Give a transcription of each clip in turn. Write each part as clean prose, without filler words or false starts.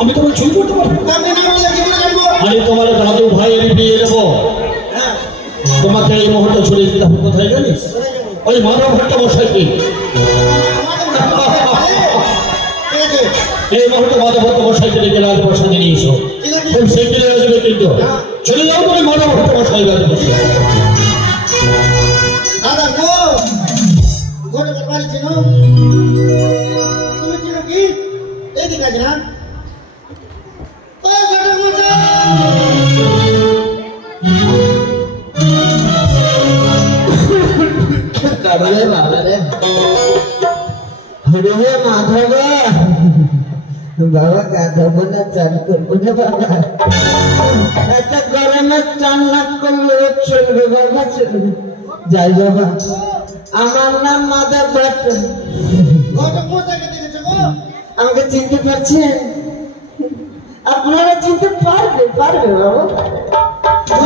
আমি তোমার চুরি করতে পারবো? আমি তোমার দাদু ভাইয়ের বিয়ে দেবো। তোমাকে এই মুহূর্তে ছড়িয়ে দিতে হবে কোথায় জানিস? ওই মাধব ভট্ট মশাইকে। এই মুহূর্তে মাধব ভট্ট মশাইকে ডেকে রাজপ্রাসাদে নিয়ে এসো। খুব শীঘ্রই আসবে কিন্তু। চলে যাও তুমি মাধব ভট্ট মশাই রাজপ্রাসাদে। দাদা গো ঘটক বাড়ি ছিল তুমি ছিল কি এদিকে আছে না? ও ঘটক মশাই রে বাবা রে হরে হে মাধব বাবা গাধব না চান করবো না বাবা একটা গরমে চান না করলে চলবে বাবা চলবে যাই বাবা আমার নাম মাধব ভট্ট ঘটক মশাইকে দেখেছো গো? আমাকে চিনতে পারছেন? আপনারা চিনতে পারবে পারবে বাবা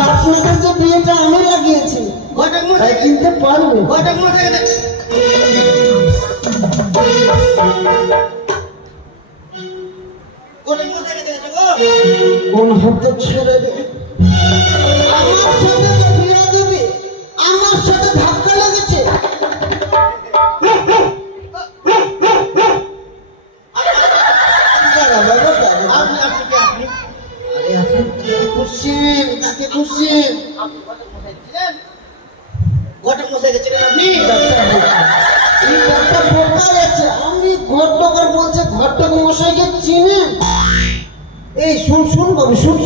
আপনাদের যে বিয়েটা আমি লাগিয়েছি ঘটক মশাই চিনতে পারবে ঘটক মশাইকে ঘটক মশাইকে দেখেছো গো? কোন হত ছেড়ে দে আমার সাথে বিয়ে দেবে আমার সাথে ধাক্কা লেগেছে ঘটক মশাইকে চিনেন আপনি? আমি ঘটকর বলছে ঘটক মশাইকে চিনেন? এই শুন শুন বাবু শুন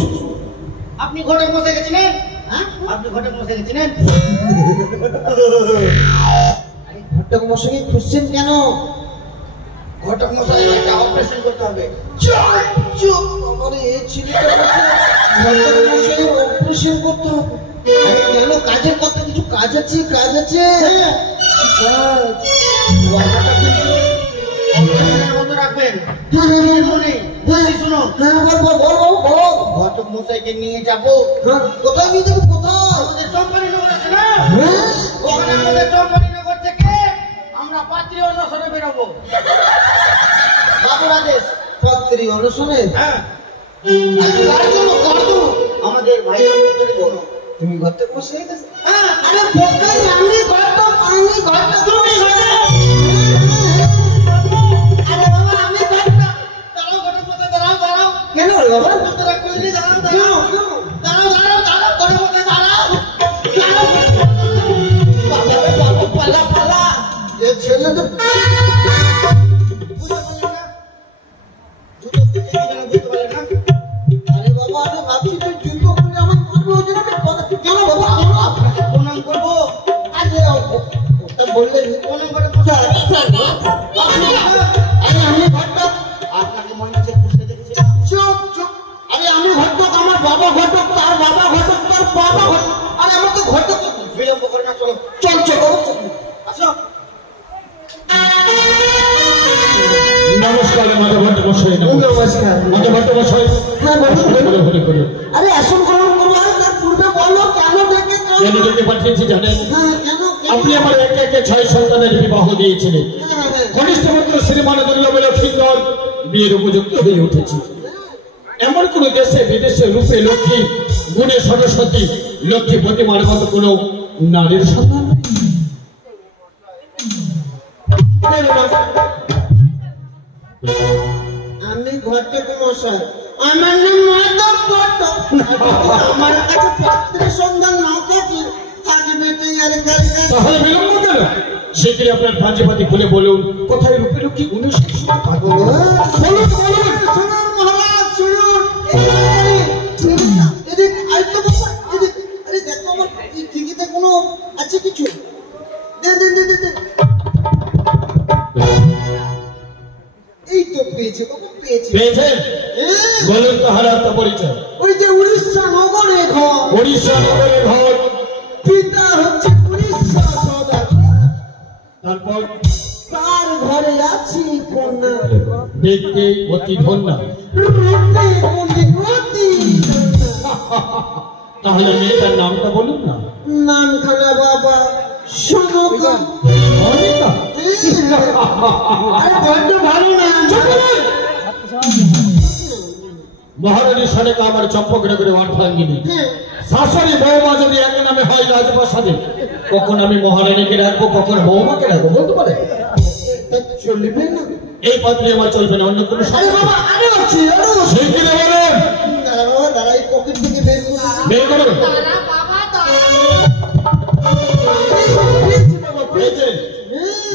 আপনি ঘটক মশাইকে চিনেন? হ্যাঁ আপনি ঘটক মশাইকে চিনেন? ঘটক মশাইকে খুঁজছেন কেন? ঘটক মশাই একটা অপারেশন করতে হবে। চুপ চুপ আমার এই ছেলেটা ঘটক মশাই অপারেশন করতে হবে। আরে কেন কাজের কথা কিছু কাজ আছে কাজ আছে ঘটক মশাইকে নিয়ে যাবো। কোথায় নিয়ে যাবো কোথায়? আমাদের চম্পানীনগর আছে না? ওখানে আমাদের চম্পানীনগর থেকে আমরা পাত্রী অন্বেষণে বেরোবো। বাবুর আদেশ। পাত্রী অন্বেষণে? হ্যাঁ আমাদের ভাই তুমি ঘটক মশাই গেছে? হ্যাঁ আরে বোকাই আমি ঘটক তুমি আরে বাবা আমি ঘটক। দাঁড়াও ঘটক মশাই দাঁড়াও দাঁড়াও। কেন রে বাবা? তোরা কইলি দাঁড়াও দাঁড়াও দাঁড়াও দাঁড়াও দাঁড়াও ঘটক মশাই দাঁড়াও দাঁড়াও। বাবা পালা পালা এ ছেলে তো বুঝতে পারলেন না? আরে বাবা আমি ভাবছি তুই যুদ্ধ করলে আমার মারবে ওই জন্য কেন বাবা কেন আপনাকে প্রণাম করবো। আরে ওটা বললে প্রণাম করে বসে আরে আমি ঘটক আপনাকে মনে হচ্ছে বুঝতে দেখেছিলাম। চুপ চুপ আরে আমি ঘটক আমার বাবা ঘটক তার বাবা ঘটক তার বাবা ঘটক আরে আমার তো ঘটক বিলম্ব করে না চলো চল চল বাবা চল আসো। নমস্কার মাধব ভট্ট মশাই। নমস্কার মাধব ভট্ট মশাই। হ্যাঁ বলুন। আরে আসন গ্রহণ করবো আরে তার পূর্বে বলো কেন ডেকে কেন ডেকে পাঠিয়েছি জানেন? হ্যাঁ কেন আপনি আমার একে একে 6 সন্তানের বিবাহ দিয়েছিলেন। কনিষ্ঠ পুত্র শ্রীমান দুর্লভ লক্ষ্মীন্দর বিয়ের উপযুক্ত হয়ে উঠেছে। এমন কোন দেশে বিদেশে রূপে লক্ষ্মী গুণে সরস্বতী লক্ষ্মী প্রতিমার মতো কোন নারীর সন্তান নেই। আমি ঘটক মশাই আমার নাম মাধব ঘটক আমার কাছে পাত্রের সন্ধান না থাকলে থাকবে তুই আর তাহলে বিলম্ব কেন? শীঘ্রই আপনার ভাঞ্জিপাতি খুলে বলুন কোথায় রূপে লক্ষ্মী গুণে সরস্বতী থাকবে। বলুন শুনুন মহারাজ শুনুন এদিক আয়ত্ত মশাই এদিক আরে দেখো আমার এই টিকিতে কোনো আছে কিছু দে দে দে দে এই তো পেয়েছে বাবা পেয়েছে পেয়েছেন? বলুন তাহলে আপনার পরিচয়। ওই যে উড়িষ্যা নগরে ঘর উড়িষ্যা নগরের ঘর। পিতা হচ্ছে উড়িষ্যা সদাগর তারপর তার ঘরে আছি কন্যা দেখতে অতি ধন্যা। রূপে গুণবতী তাহলে মেয়েটার নামটা বলুন না। নাম খানা বাবা সনকা অনিতা। আরে বড্ড ভালো না। মহারানী সাথে আমার চম্পকনগরে অর্থাঙ্গিনী শাশুড়ি বৌমা যদি এক নামে হয় রাজপ্রাসাদে, কখন আমি মহারানীকে রাখবো, কখন বৌমাকে রাখবো বলতে পারে? চলবে না, এই পাত্রে আমার চলবে না, অন্য কোনো আরে বাবা আরে আছে সেই কিনে বলেন। দাঁড়া বাবা দাঁড়া, এই পকেট থেকে বের করো। বের করো। তারা বাবা তারা পেয়েছেন?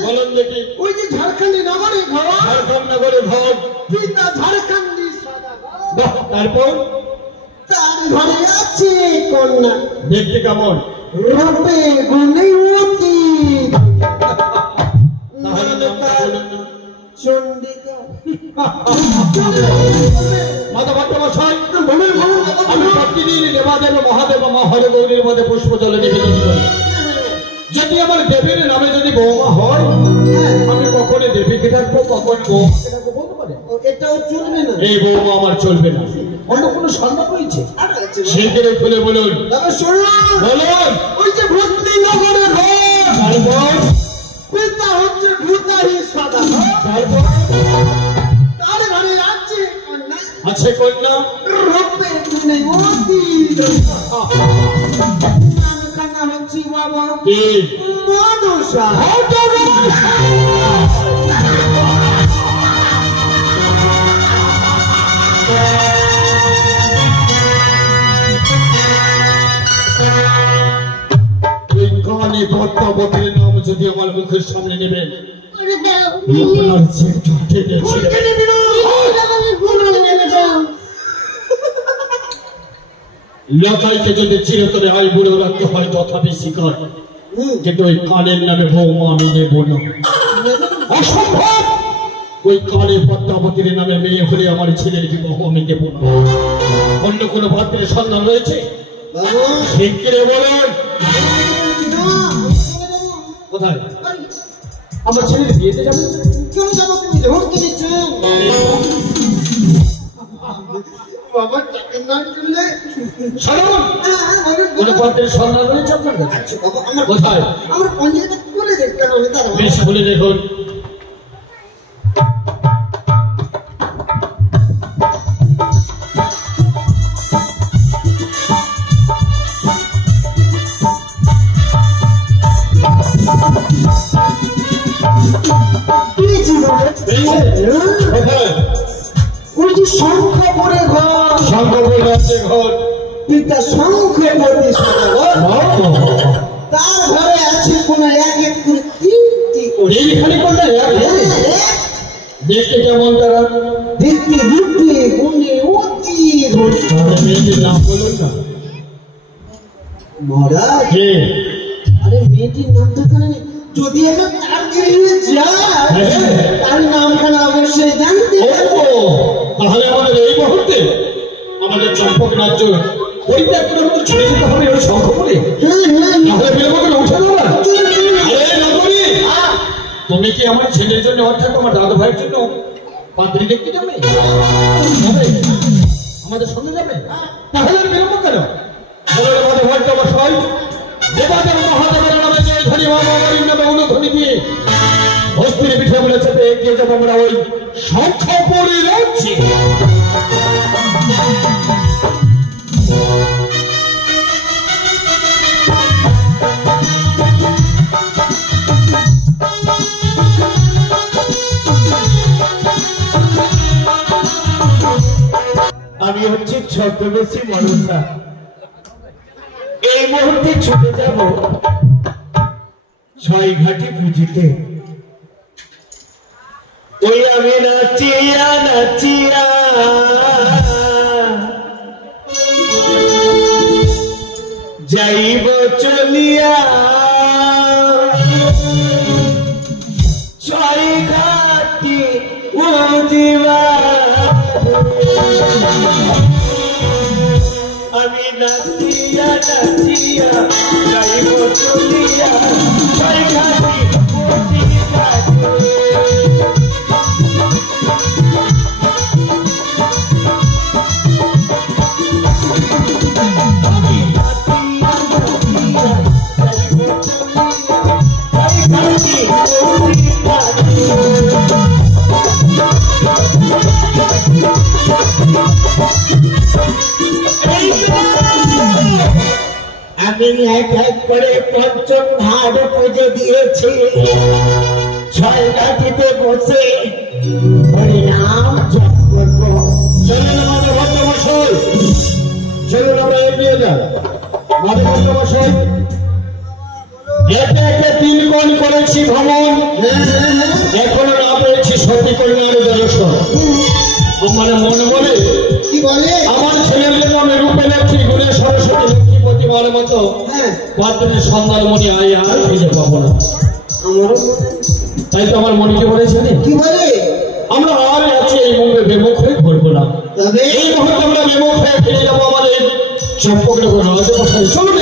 বলুন দেখি। ওই যে ঝাড়খণ্ডী নগরে ঘর, ঝাড়খণ্ড নগরে ঘর, পিতা ঝাড়খণ্ডী সদাগর, বাহ, তারপর তার ঘরে আছে কন্যা, দেখতে কেমন? রূপে গুণে অতি তাহলে নামটা বলুন না। চন্ডিকা। মাতা ভট্টমশাই, আমি প্রতিদিন দেবাদেব মহাদেব মহাদেব গৌরীর মধ্যে পুষ্প জলে নিবেদন করি। যদি আমার দেবীর নামে যদি বৌমা হয়, আমি কখনো দেবীকে ডাকবো, কখন বৌমাকে ডাকবো বলতে পারে? এটাও চলবে না। এই বৌমা আমার চলবে না, অন্য কোনো সন্দেহ রয়েছে? আর আছে সেখানে খুলে বলুন। তবে শুনুন, বলুন। ওই যে ভক্তি নগরে ঘর, তারপর পিতা হচ্ছে ভূতাহী সদাগর, তারপর তার ঘরে আছে কন্যা, আছে কন্যা, রূপে গুণে অতি নামখানা হচ্ছে বাবা কি? মনসা। ওই কানে পদ্মাবতীর নাম যদি আমার মুখের সামনে নেবেন, করে দাও আপনার জিভটা টেনে ছিঁড়ে লতাইকে যদি চিরতরে আই বুড়ো রাখতে হয় তথাপি শিকার, কিন্তু ওই কানের নামে বৌমা আমি নেব না, অসম্ভব। ওই কানে পদ্মাবতীর নামে মেয়ে হলে আমার ছেলের বিবাহ আমি দেব না। অন্য কোনো পাত্রের সন্ধান রয়েছে? বাবু ঠিক করে বলেন। না, কোথায়? আমার ছেলের বিয়েতে যাবেন? কেন যাবো? তুমি ধরতে দিচ্ছেন বাবা, টাকা না করলে শুনুন, কোনো পাত্রের সন্ধান রয়েছে আপনার কাছে? বাবা আমার কোথায়? আমার পঞ্চায়েত করে দেখতে হবে, তার বেশ বলে দেখুন। কোথায়? ওই যে শঙ্খপুরে ঘর, শঙ্করপুর রাজ্যে ঘর। পিতা শঙ্খপতি সদাগর, তার ঘরে আছে কোন এক এক করে 3টি করে। এইখানে কোনটা? দেখতে কেমন তারা? দেখতে রূপে গুণে অতি ধনী। তাহলে মেয়েটির নাম বলুন না। মহারাজ, কে? আরে মেয়েটির নামটা জানেন? যদি আমরা তার গিয়ে যাই তার নামখানা অবশ্যই জানতে ও, তাহলে আমাদের এই মুহূর্তে আমাদের চম্পক রাজ্য পরিত্যাগ করে আমাদের ছুটে যেতে হবে ওই শঙ্খপুরে। তাহলে বিলম্ব করে উঠে যাবে না। আরে নগরী, তুমি কি আমার ছেলের জন্য অর্থাৎ আমার দাদা ভাইয়ের জন্য পাত্রী দেখতে যাবে? যাবে? আমাদের সঙ্গে যাবে? তাহলে আর বিলম্ব কেন? বলে আমাদের ভাইটা বসাই দেবাদেব মহাদেবের নামে জয় ধরি মহামারীর নামে অনুধ্বনি দিয়ে হস্তির পিঠে বলে চেপে এগিয়ে যাবো আমরা ওই শঙ্খপুরী রাজ্যে। আমি হচ্ছে ছদ্মবেশী মনসা। এই মুহূর্তে ছুটে যাব ছয়ঘাটি পুজিতে। ওই আমি নাচিয়া নাচিয়া যাইব চলিয়া ছয়ঘাটি পুজিবা। আমি নাচিয়া নাচিয়া যাইব চলিয়া ছয়ঘাটি পুজিবা। আমি নাচিয়া নাচিয়া যাইব চলিয়া ছয়ঘাটি পুজিবা। আমি এক এক করে পঞ্চম ঘাট পুজো দিয়েছি। ছয় ঘাটিতে বসে হরিনাম জপ করবো। চলুন আমাদের ভদ্রমশাই, চলুন আমরা এগিয়ে যাই। আমাদের ভদ্রমশাই, একে একে 3 কোণ করেছি ভ্রমণ, এখনো না পেয়েছি সতী কন্যার দর্শন। আমার মনে বলে কি বলে? আমার ছেলের জন্য আমি রূপে লক্ষ্মী গুণে সরস্বতী লক্ষ্মীপতি বলে মতো পাত্রের সন্ধান মনে আয় আর খুঁজে পাবো না। তাই তো আমার মনিকে বলেছে কি বলে? আমরা আর আছি এই মুখে বেমুখ হয়ে ঘুরবো না। তবে এই মুহূর্তে আমরা বেমুখ হয়ে ফিরে যাবো আমাদের চম্পকনগর রাজপ্রাসাদে। চলুন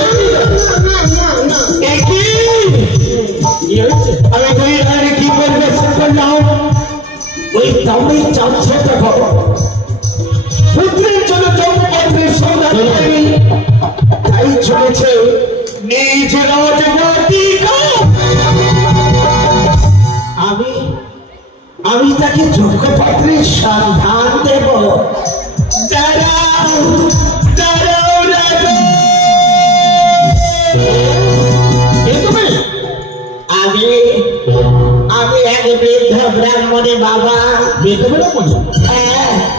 কি হয়েছে? আমি দুই ধারে কি করবে করলাম, ওই দামে চাচ্ছে দেখো পুত্রের জন্য চম্পকের সন্ধান করি, তাই চলেছে নিজ রাজবাটিকা। আমি তাকে যোগ্য পাত্রের সন্ধান দেব। দাঁড়াও দাঁড়াও রাজা, আমি এক বৃদ্ধ ব্রাহ্মণে বাবা। বৃদ্ধ ব্রাহ্মণ?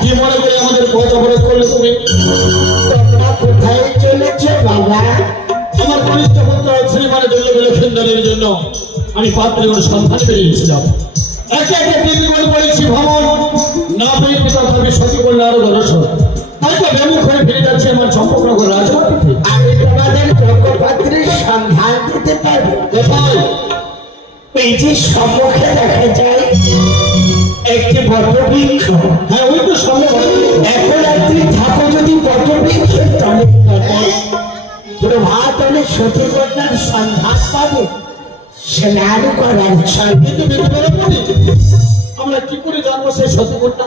কি মনে করে আমাদের পথ অবরোধ করলে তুমি? তোমরা কোথায় চলেছ বাবা? আমার কনিষ্ঠ পুত্র শ্রীমানে দুর্লভের জন্য আমি পাত্রের সন্ধান বেরিয়েছিলাম। একে একে 3 কোণ করেছি ভ্রমণ, না পেয়ে তথাপি সতী কন্যার দর্শন। তাই তো বেমুখ হয়ে ফিরে যাচ্ছে আমার চম্পকনগর রাজবাটিতে। আমি তোমাদের যোগ্য পাত্রের সন্ধান দিতে পারবো। কোথায়? এই যে সম্মুখে দেখা যায় একটি বটবৃক্ষ। হ্যাঁ, ওই তো সামনে এখন রাত্রি থাকো যদি বটবৃক্ষের তলে, প্রভাত হলে সতী কন্যার সন্ধান পাবে স্নান করার ছয়। আমরা কি করে জানবো সেই সতী কন্যা?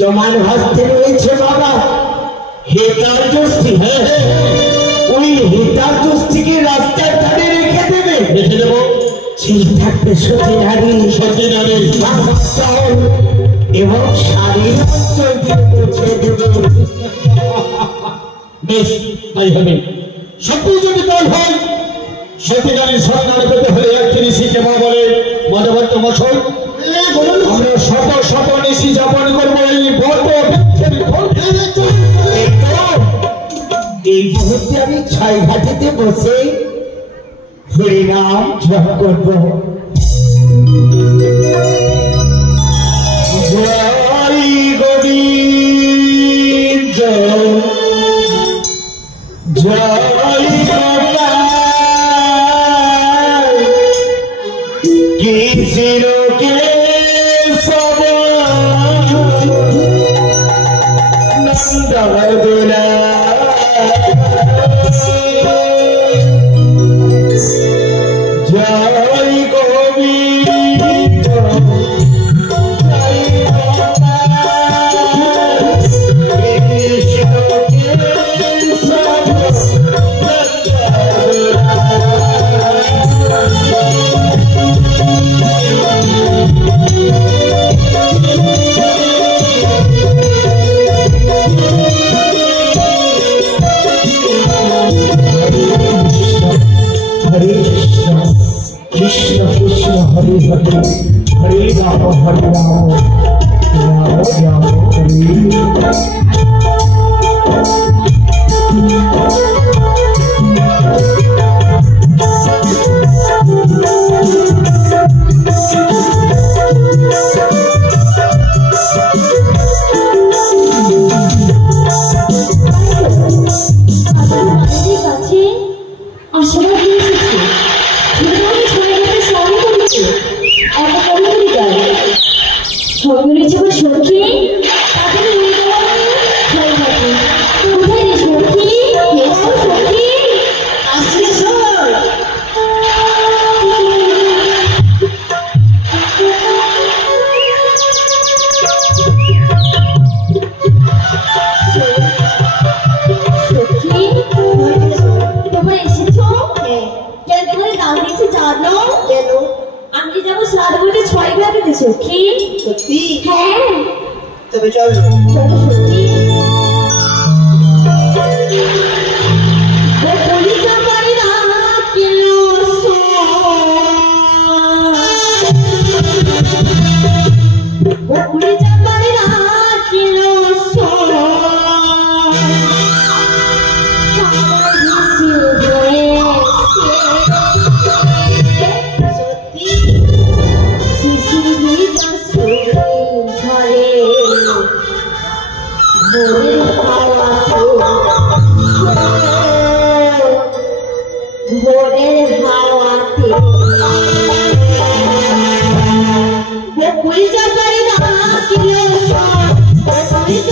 তোমার হস্তে রয়েছে বাবা হিতার্যষ্টি। ওই হিতার্যষ্টিকে রাস্তার ধারে রেখে দেবে। রেখে দেবো। ঠিক থাকবে সতী নারী, সতী নারী এবং শাড়ির অঞ্চল দিয়ে পৌঁছে দেবে। বেশ, তাই হবে। সত্যি যদি তাই হয়, সতী নারীর সন্ধান পেতে হলে একটি ঋষিকে মা বলে মাধবত্ব মশাই, আমরা শত শত নিশি যাপন করবো এই বট বৃক্ষের খোঁজে। এই মুহূর্তে আমি 6 ঘাটিতে বসে হরিনাম জপ করব। জয় গোবিন্দ জয় গোপাল কি চিরকে সব নন্দনা জয় গোবিন্দ জয় हरे कृष्ण कृष्ण हरे हरे हरे राम राम राम हरे। সখী সত্যি? হ্যাঁ তবে চলো। চলো সখী বলি যাবো ভোরের হাওয়াতে বকুল জবাই নাচিল বকুল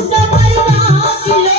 জবাই নাচিল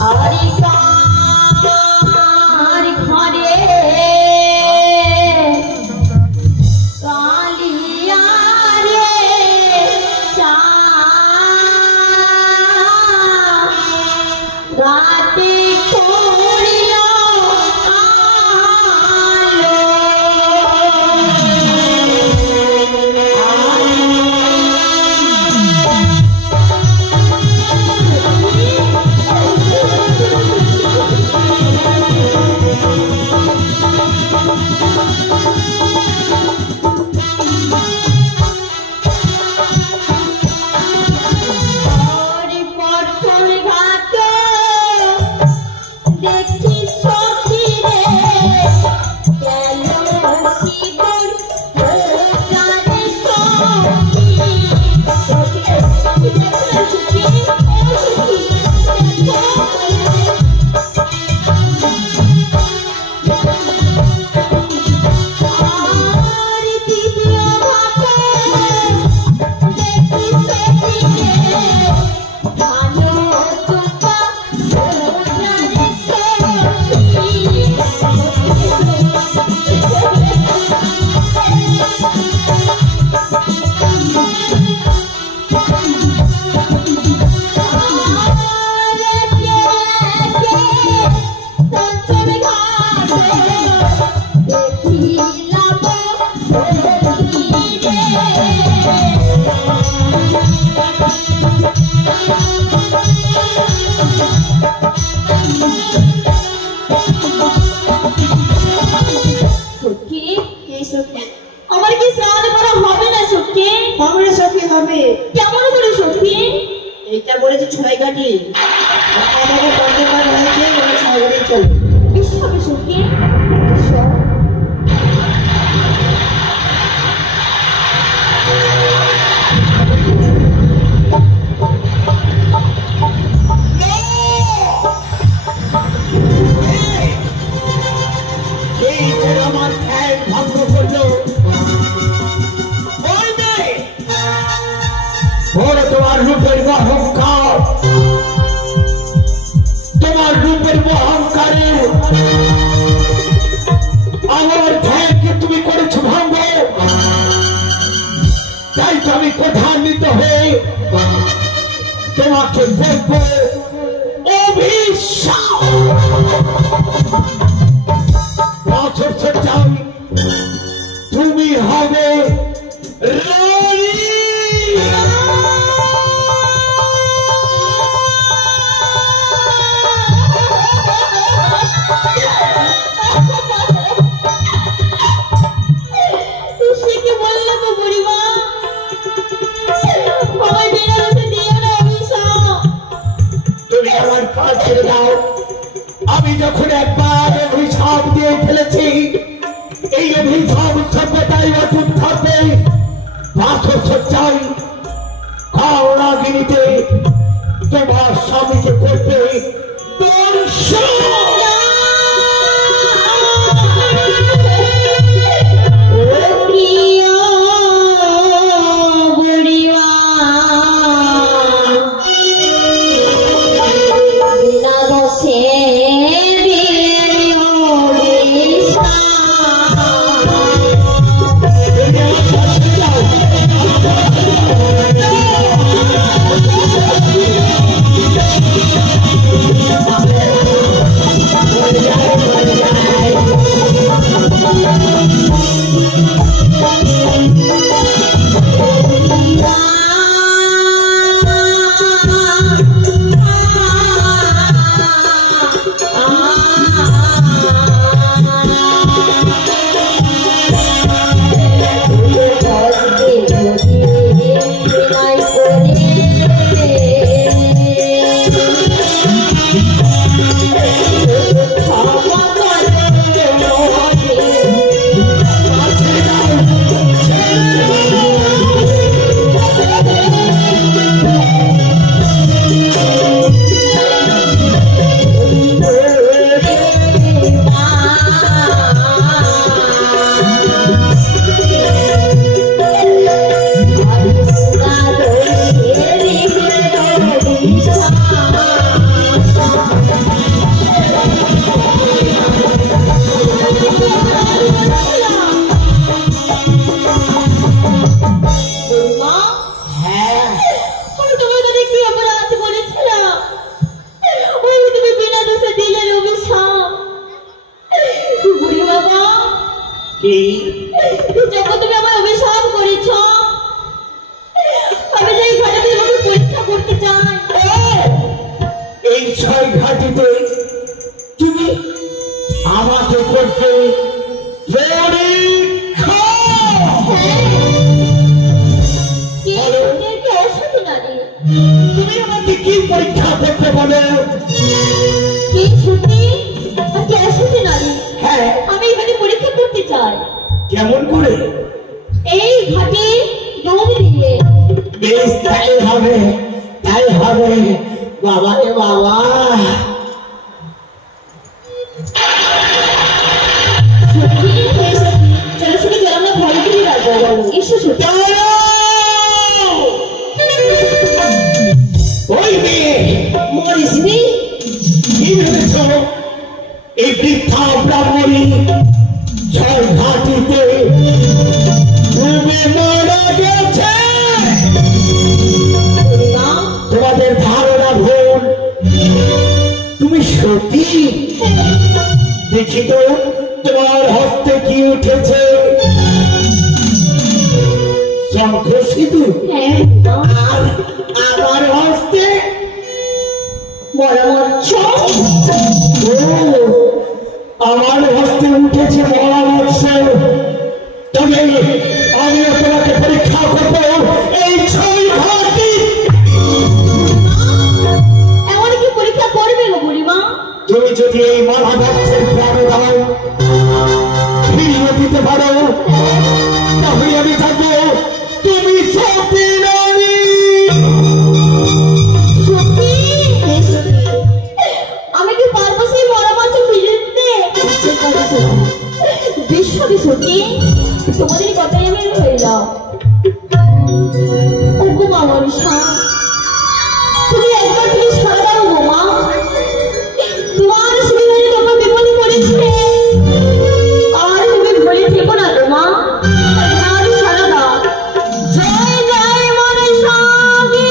হাওয়ায় রাতে কেমন করে সখী? এইটা বলেছে 6 ঘাটি, আমাকে পঞ্চমবার হয়েছে বলে 6 ঘাটি চলে। বেশ হবে সখী। আমার ধ্যান ভঙ্গ করলো। তোমার রূপের অহংকার, তোমার রূপের অহংকারে আমার ধ্যানকে তুমি করেছো ভঙ্গ। তাই তো আমি ক্রোধান্বিত হয়ে তোমাকে বলবো অভিশাপ। তুমি হবে রানী। সে বললো তো বুড়িমা, আমার বেনারসে দিও না অভিশাপ। তুমি আমার কাজ ছেড়ে দাও। আমি যখন একবার অভিশাপ দিয়ে ফেলেছি, এই অভিশাপ সভ্যতাই অটুট থাকবে। পাথর সজ্জায় কারাগিরিতে তোমার স্বামীকে করবে দর্শন। কেমন করে? এই ঘাটে দৌড় দিয়ে। বেশ, তাই হবে, তাই হবে। বাবা রে বাবা, চলো শুনে চলো আমরা ঘরে ফিরে রাখবো। এসো ওই মেয়ে মরিস নি, কি ভেবেছ এই বৃদ্ধা ব্রাহ্মণী ছয় ঘাটিতে ডুবে মারা গেছে? তোমাদের ধারণা ভুল। তুমি সত্যি দেখি তো তোমার হস্তে কি উঠেছে? শঙ্খ সিঁদুর। আর আমার হস্তে মরামর্শ। আমার হস্তে উঠেছে মহাবর্ষ। তবে আমিও তোমাকে পরীক্ষা করবো এই 6 তুমি একবার প্লিজ সারা দাও গো মা। তোমার শ্রীমণি তোমার বিপদে পড়েছে, আর তুমি ভুলে থেকো না গো মা। আর সারা দাও। জয় জয় মনসাগি।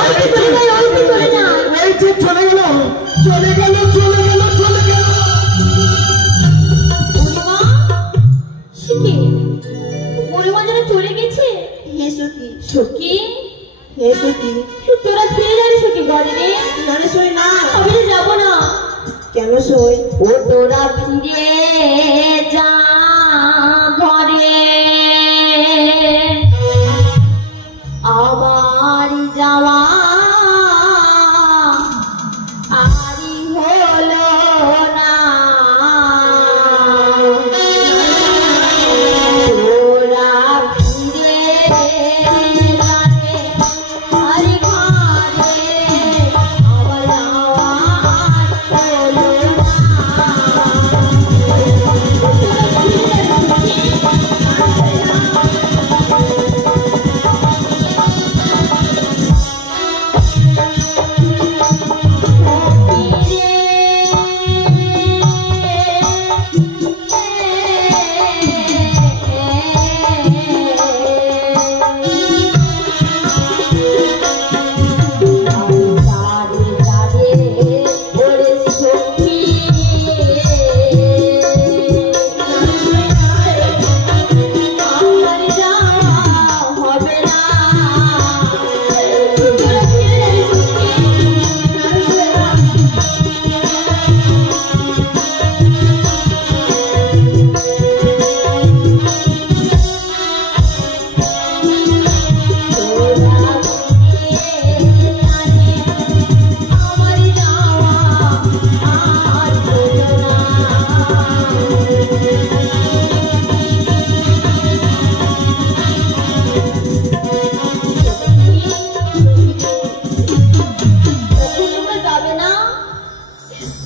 ওই চলে যায়, ওই চলে যায়। এই যে চলে গেল, চলে গেল, চলে গেল, চলে গেল। বুড়িমা, সখী, বুড়িমা যেন চলে গেছে। হে সখী, সখী, হে সখী, তোরা ফিরে যাবি সখী ঘরে রে। ঘরে শোয় না। আমি যাবো না। কেন শোয়? ও তোরা ফিরে যা ঘরে, আবার যাওয়া আরি হলো না। তোরা ফিরে যাবে আরি ঘরে, আবার যাওয়া হলো না।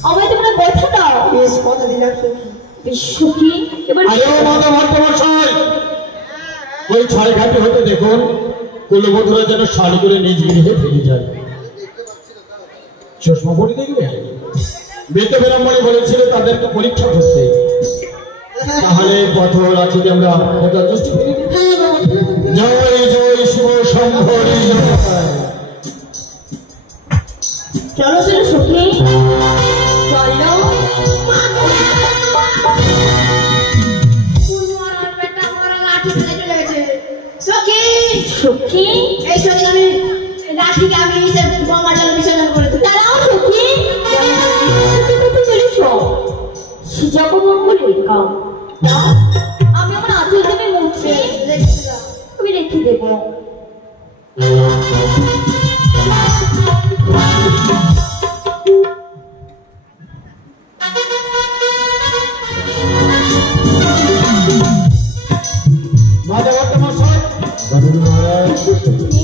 আমায় তোমরা কথা দাও। বেশ কথা দিলাম সখী। বিশ্বকি এবার আয়ো মাতা ভট্টমশাই, ওই ছয়ঘাটি হতে দেখুন কুলবধূরা যেন শাড়ি করে নিজ গৃহে ফিরে যায়। চশমা পরে দেখবে, বেদ ব্রাহ্মণী বলেছিল তাদেরকে পরীক্ষা করতে, তাহলে পথ আছে যে আমরা যথেষ্ট ফিরে দিই। জয় জয় শিব শম্ভরি জয়। চলো চলো সখী, চলো। সখী, এই সখী, আমি লাঠিকে আমি গঙ্গা জল বিসর্জন করে দেবো। দাঁড়াও সখী, জগমঙ্গলের কাম। আমি আমার আঁচল দেবে মুছে আমি রেখে দেবো। মাতা ভট্টমশাই,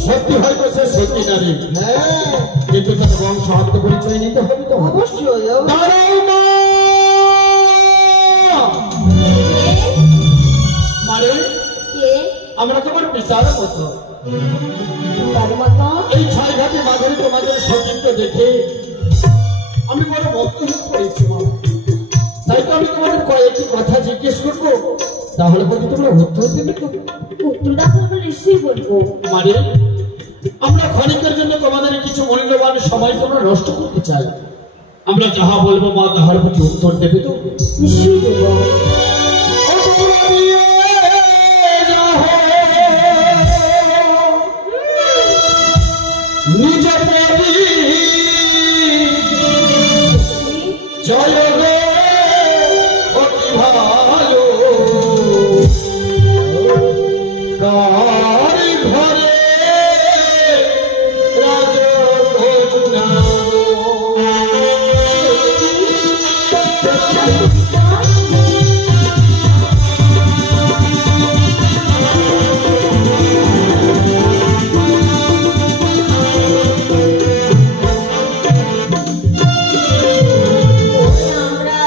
সত্যি হয়তো সে সত্যি নারী, কিন্তু তার বংশ আত্ম পরিচয় নিতে হবে তো। অবশ্যই দাঁড়াও মা। মানে কে আমরা তোমার বিচার মতো তার মতো এই ছয়ঘাটি মাঝারি তোমাদের সচিত্র দেখে আমি বড় ভক্ত হয়ে পড়েছি মা। তাই তো আমি তোমাদের কয়েকটি কথা জিজ্ঞেস করবো, তাহলে বলি তোমরা উত্তর দেবে তো। উত্তরটা তো নিশ্চয়ই বলবো। মানে আমরা ক্ষণিকের জন্য তোমাদের কিছু মূল্যবান সময় তোমরা নষ্ট করতে চাই। আমরা যাহা বলবো মা তাহার প্রতি উত্তর দেবে তো। নিশ্চয়ই দেবো। নিজ জয় গে অতি ভালো কার ঘরে রাজকন্যা আমরা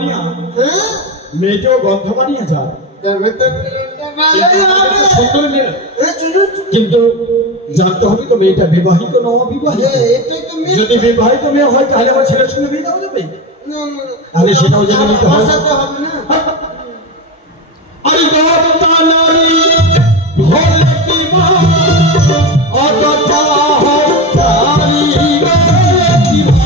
বানিয়া হ্যাঁ মেয়েটাও গন্ধ বানিয়ে যায় তবে তো ভালোই হবে। সুন্দর মেয়ে, চলুন কিন্তু জানতে হবে তো মেয়েটা বিবাহিত না অবিবাহিত। এটাই তো মেয়ে। যদি বিবাহিত মেয়ে হয় তাহলে আমার ছেলের সঙ্গে বিয়ে দেওয়া যাবে। না, না, না। তাহলে সেটাও জেনে নিতে হবে। ভাষাতে হবে না। আরে দত্তা নারী হলে কি মা, অদত্তা হত্যারি হলে কি মা।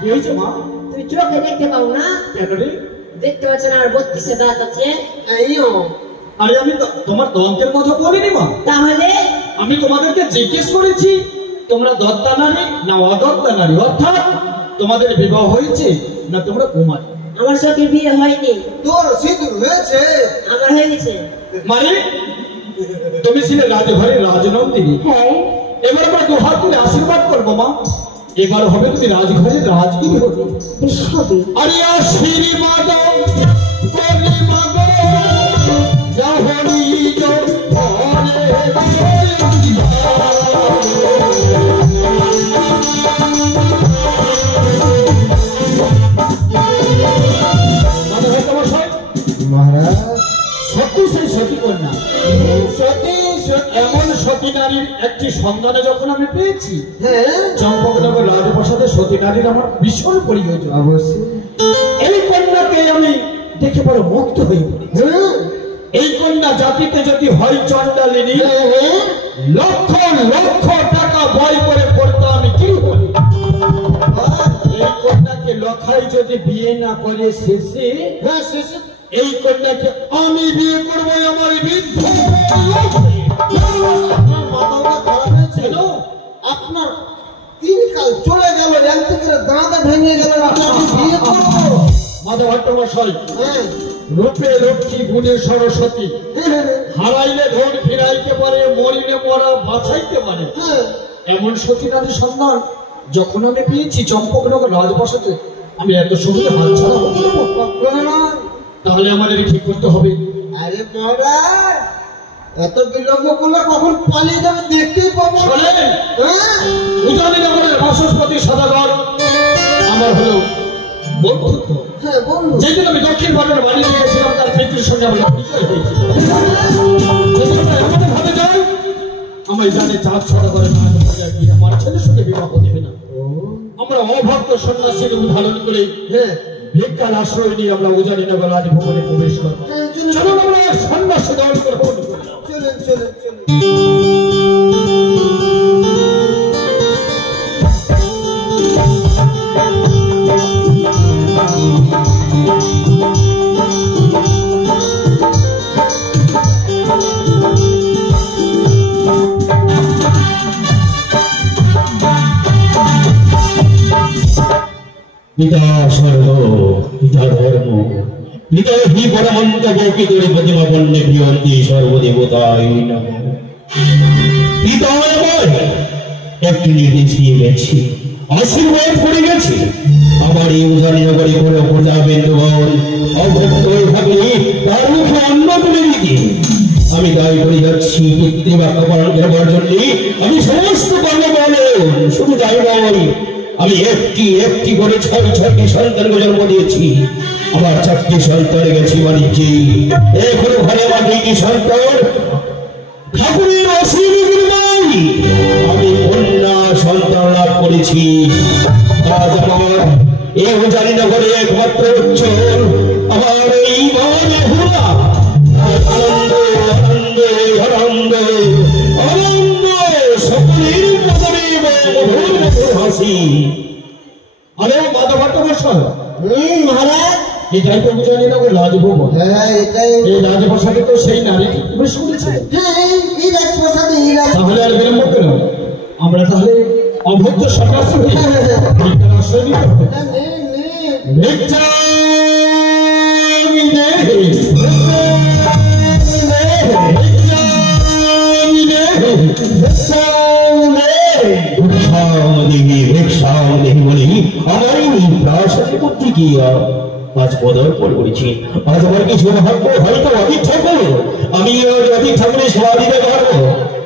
কি হয়েছে মা? তুই চোখে দেখতে পাও না? কেন রে? দেখতে পাচ্ছ না? আর 32 দাঁত আছে। এইও আরে আমি তোমার দন্তের কথা বলিনি মা, তাহলে আমি তোমাদেরকে জিজ্ঞেস করেছি তোমরা দত্তা নারী না অদত্তা নারী, অর্থাৎ তোমাদের বিবাহ হয়েছে না তোমরা কুমারী। আমার সখীর বিয়ে হয়নি, তোর সিঁদুর হয়েছে। আমার হয়ে গেছে। মানে তুমি ছিলে রাজঘরের রাজনন্দিনী, হ্যাঁ, এবার আমরা দুহাত তুলে আশীর্বাদ করবো মা, এবার হবে তুমি রাজঘরের রাজগিরি হবে। বেশ হবে। আরে আশীর্বাদ পরিমাদ জহরি জো ঘরে মহারাজ সত্যি সেই সতী কন্যা, সতী এমন সতী নারীর একটি সন্ধানে যখন আমি পেয়েছি, হ্যাঁ চম্পকনগর রাজপ্রাসাদে সতী নারীর আমার ভীষণ প্রয়োজন। অবশ্যই। এই কন্যাকে আমি দেখে বড় মুগ্ধ হয়ে পড়ি। হ্যাঁ এই কন্যা জাতিতে যদি হয় চণ্ডালিনী, হ্যাঁ লক্ষ লক্ষ টাকা বয় করে পড়তো আমি কি বলি। এই কন্যাকে লখাই যদি বিয়ে না করে শেষে, হ্যাঁ শেষে এই কন্যাকে আমি বিয়ে করবো আমার বৃদ্ধ আপনার মাথাটা খারাপ হয়েছে। কেন? আপনার তিন কাল চলে গেল, র্যাং থেকে দাঁড়া ভেঙে গেল, আপনাকে বিয়ে করবো। মাধব ভট্টমশাই, হ্যাঁ রূপে লক্ষ্মী গুণে সরস্বতী, হ্যাঁ হারাইলে ধন ফিরাইতে পারে, মরিলে মরা বাঁচাইতে পারে, হ্যাঁ এমন সতী নারীর সন্ধান যখন আমি পেয়েছি চম্পকনগর রাজপ্রাসাদে, আমি এত সহজে হাত ছাড়া হতে পারবো? কখনো নয়। তাহলে আমাদের ঠিক করতে হবে। আরে মহারাজ এত বিলম্ব করলে কখন পালিয়ে যাবে দেখতেই পাবো। শোনেন, হ্যাঁ উজানিনগরের বাসস্পতি সদাগর আমার হলো বন্ধুত্ব। হ্যাঁ বলুন। যেদিন আমি দক্ষিণ ভারতের বাড়িতে গেছিলাম তার পিতৃর সঙ্গে আমার পরিচয় হয়েছিল। যেদিন আমরা এমন ভাবে যাই, আমায় জানে চাঁদ সদাগরের নাম বাজার গিয়ে আমার ছেলের সঙ্গে বিবাহ দেবে না। আমরা অভক্ত সন্ন্যাসীর উদাহরণ করে হ্যাঁ ভিক্ষার আশ্রয় নিয়ে আমরা উজানিনগর রাজভবনে প্রবেশ করব। হ্যাঁ, চলুন চলুন আমরা সন্ন্যাসী দল গ্রহণ করি। চলুন চলুন চলুন। পিতা স্বর্গ, পিতা ধর্ম, পিতা হি পরমন্ত গোপিতরে প্রতিমা পণ্যে প্রিয়ন্তি সর্বদেবতায় নমঃ। পিতা আমার একটি নির্দেশ দিয়ে গেছি, আশীর্বাদ করে গেছি। আমার এই উজানিনগরে কোনো প্রজাবৃন্দগণ অভক্ত হয়ে থাকলে তার মুখে অন্ন তুলে দিতে আমি দায়ী করে যাচ্ছি। পিতৃবাক্য পালন করবার জন্য আমি সমস্ত কর্ম পালন, শুধু তাই নয়, আমি একটি একটি করে ছয়টি সন্তানকে জন্ম দিয়েছি। আমার 4টি সন্তান গেছি বাণিজ্যে, এখনো ঘরে আমার 2টি সন্তান ঠাকুরের অসীম নাই। আমি কন্যা সন্তান লাভ করেছি। আজ আমার এই উজানিনগরে একমাত্র উজ্জ্বল আমার এই মনে হুলা। আনন্দ আনন্দ আনন্দ আনন্দ সকলের মনে মধুর মধুর হাসি। আরে মাধব ভট্টমশাই, মহারাজ এটাই তো উজানিনগর রাজভবন। হ্যাঁ এটাই। এই রাজপ্রাসাদে তো সেই নারীটি প্রবেশ করেছে। হ্যাঁ এই রাজপ্রাসাদে এই রাজ তাহলে আর বিলম্ব কেন? আমরা তাহলে অভক্ত সন্ন্যাসী হয়ে ভিক্ষার আশ্রয় নিতে হবে। ভিক্ষা আজ পদার্পণ করেছি। আজ আমার কিছু ভাগ্য হয়তো অধিক ঠাকুর, আমি অধিক ঠাকুরের সেবা দিতে পারবো।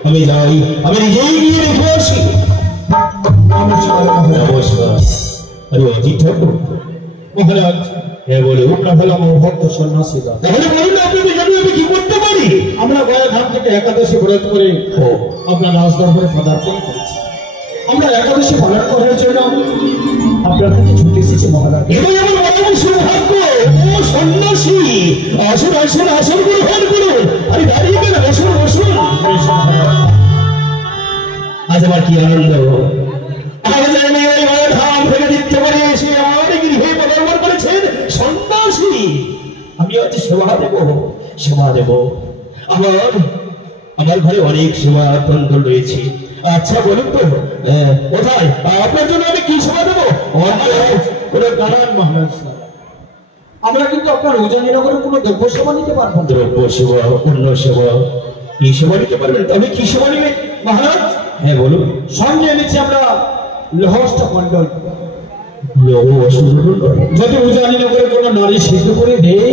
আমি যাই, আমি নিজেই গিয়ে রেখে আসি। নমস্কার মহারাজ। নমস্কার। আরে অজিত ঠাকুর। মহারাজ, হ্যাঁ বলুন। আমরা হলাম ভক্ত সন্ন্যাসীরা। তাহলে বলুন আপনি তো জানেন আমি কি করতে পারি। আমরা গয়াধাম থেকে একাদশী ব্রত করে আপনার রাজদরবারে পদার্পণ করেছি। আমরা একাদশী পালন করার জন্য আপনার কাছে ছুটে এসেছি মহারাজ। এটাই আমার বড় সৌভাগ্য। ও সন্ন্যাসী, আসুন আসুন আসুন গ্রহণ করুন। আরে দাঁড়িয়ে গেলে বসুন বসুন। আজ আমার কি আনন্দ। আজ আমি ওই গয়াধাম থেকে তীর্থ করে এসে আমার গৃহে পদার্পণ করেছেন সন্ন্যাসী। আমি আজ সেবা দেব, সেবা দেব। আমার ঘরে অনেক সেবা তন্ত্র রয়েছে। আচ্ছা বলুন তো কোথায় আপনার জন্য আমি কি সেবা দেবো? দাঁড়ান মহারাজ, আমরা কিন্তু আপনার উজানিনগরে কোনো দ্রব্য সেবা নিতে পারবো না। দ্রব্য সেবা, অন্য সেবা, কি সেবা নিতে পারবেন? তবে কি সেবা নেবেন মহারাজ? হ্যাঁ বলুন। সঙ্গে এনেছি আমরা লহষ্ট মন্ডল। যদি উজানিনগরে কোনো নারী সিদ্ধ করে দেয়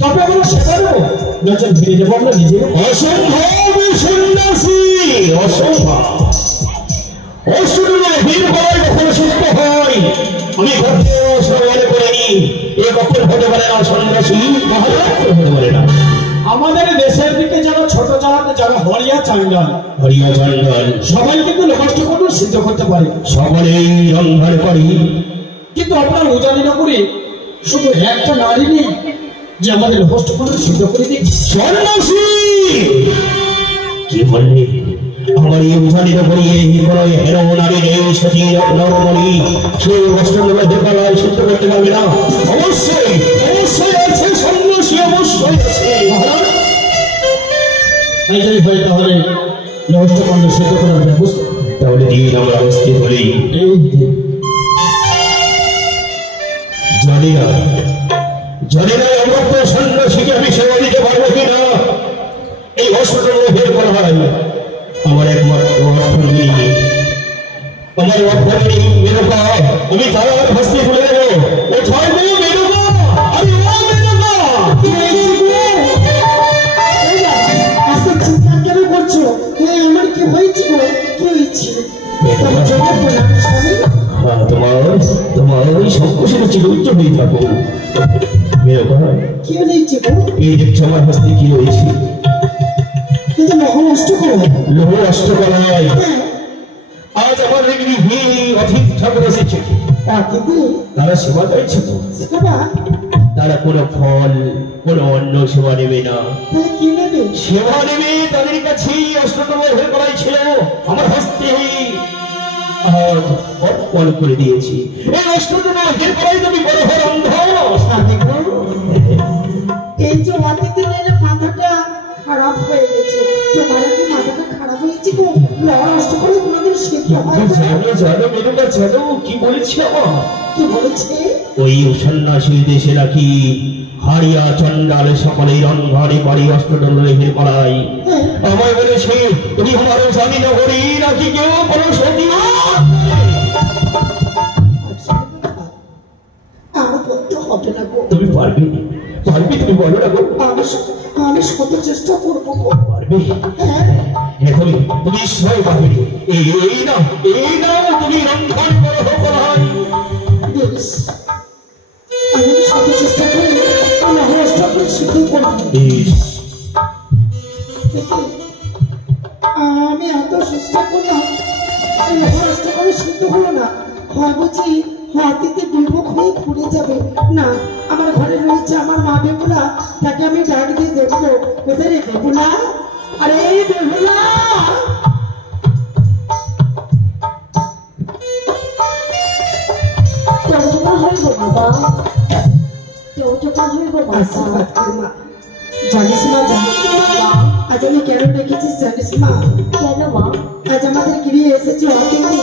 তবে আমরা সেবা দেবো, নচেত ফিরে যাবো আমরা নিজে। অসম্ভব সন্ন্যাসী, অসম্ভব। অসুরের ভিড় হয় কখন সিদ্ধ হয় আমি ঘটে মনে করিনি। এ কখন হতে পারে না সন্ন্যাসী, মহারাজ হতে পারে না। আমাদের দেশের দিকে যারা ছোট জাত, যারা হরিয়া চাঙ্গাল, হরিয়া চাঙ্গাল সবাই কিন্তু লহষ্ট মন্ডল সিদ্ধ করতে পারে, সকলেই রন্ধন করি। কিন্তু আপনার উজানিনগরে শুধু একটা নারী নেই যে আমাদের লহষ্ট মন্ডল সিদ্ধ করে দিক। সন্ন্যাসী কি বললি? আমার এই উজানির উপরে হেরো নারী নেই, সতী নরমণি, সেই অষ্টমে দেখালয় সিদ্ধ করতে পারবে না। অবশ্যই অবশ্যই আছে সন্ন্যাসী, অবশ্যই আছে। এটাই হয় তাহলে লহষ্ট মন্ডল সিদ্ধ করা হবে, বুঝতে? তাহলে দিন আমরা অস্থির হলেই জানি না, জানি না আমরা তো সন্ন্যাসীকে আমি সেবা দিতে পারবো কিনা। এই অষ্টমে বের করা হয় আমার একমাত্র অর্থনীতি, আমার অর্থনীতি মেনকা। আমি তার হস্তে খুলে দেবো। কোথায় গো মেনকা? আমি ও মেনকা। আচ্ছা চিন্তা কেন করছো? আমার কি হয়েছে গো? কি হয়েছে? তোমার ওই সংকোচের চিরুচ্চ হয়ে থাকো মেনকা। কি হয়েছে গো? এই দেখছো আমার হস্তে কি হয়েছে? কিন্তু মহা অষ্টকর, লোহ অষ্টকরায় আজ আমার গৃহে অতিথি ঠাকুর এসেছে। তারা সেবা চাইছে তো, তারা কোনো ফল কোনো অন্য সেবা নেবে না, সেবা নেবে তাদের কাছে অষ্টতম হয়ে করাই ছিল আমার হস্তে আজ অর্পণ করে দিয়েছি। এই অষ্টতম হয়ে করাই তুমি বড় হয়ে অন্ধ। এই যে অতিথি নিলে মাথাটা খারাপ হয়ে গেছে। তোমার কি মাথাটা খারাপ হয়েছে গো? নষ্ট করে কোনোদিন শিখতে হয়? জানো মেনকা, জানো কি বলেছি আমার? কি বলেছে? ওই সন্ন্যাসী দেশে নাকি হারিয়া চন্ডাল সকলেই রন্ধনে পারি অষ্টদণ্ড রেখে পড়াই। আমায় বলেছে তুমি আমার স্বামী নগরী নাকি কেউ বড় সতী। আমার বলতে হবে না গো। তুমি পারবে, পারবে, তুমি বলো না গো। আমি শত চেষ্টা করবো গো। পারবে? হ্যাঁ তুমি নিশ্চয় পারবে। এই না তুমি রন্ধন করো পড়াই। বেশ, আমি শত চেষ্টা করি আমার অষ্টকে শিখে করবো। আমি এত চেষ্টা করলাম অষ্টকে শিখতে হলো না। হয় বুঝি হাতিতে দুর্ভোগ হয়ে ঘুরে যাবে। না, আমার ঘরে রয়েছে আমার মা বেহুলা, তাকে আমি ডাক দিয়ে দেখবো। কোথায় রে বেহুলা? আরে বেহুলা, জানিস মা, আজ আমি কেন ডেকেছিস জানিস মা? কেন মা? আজ আমাদের গৃহে এসেছে অতিথি।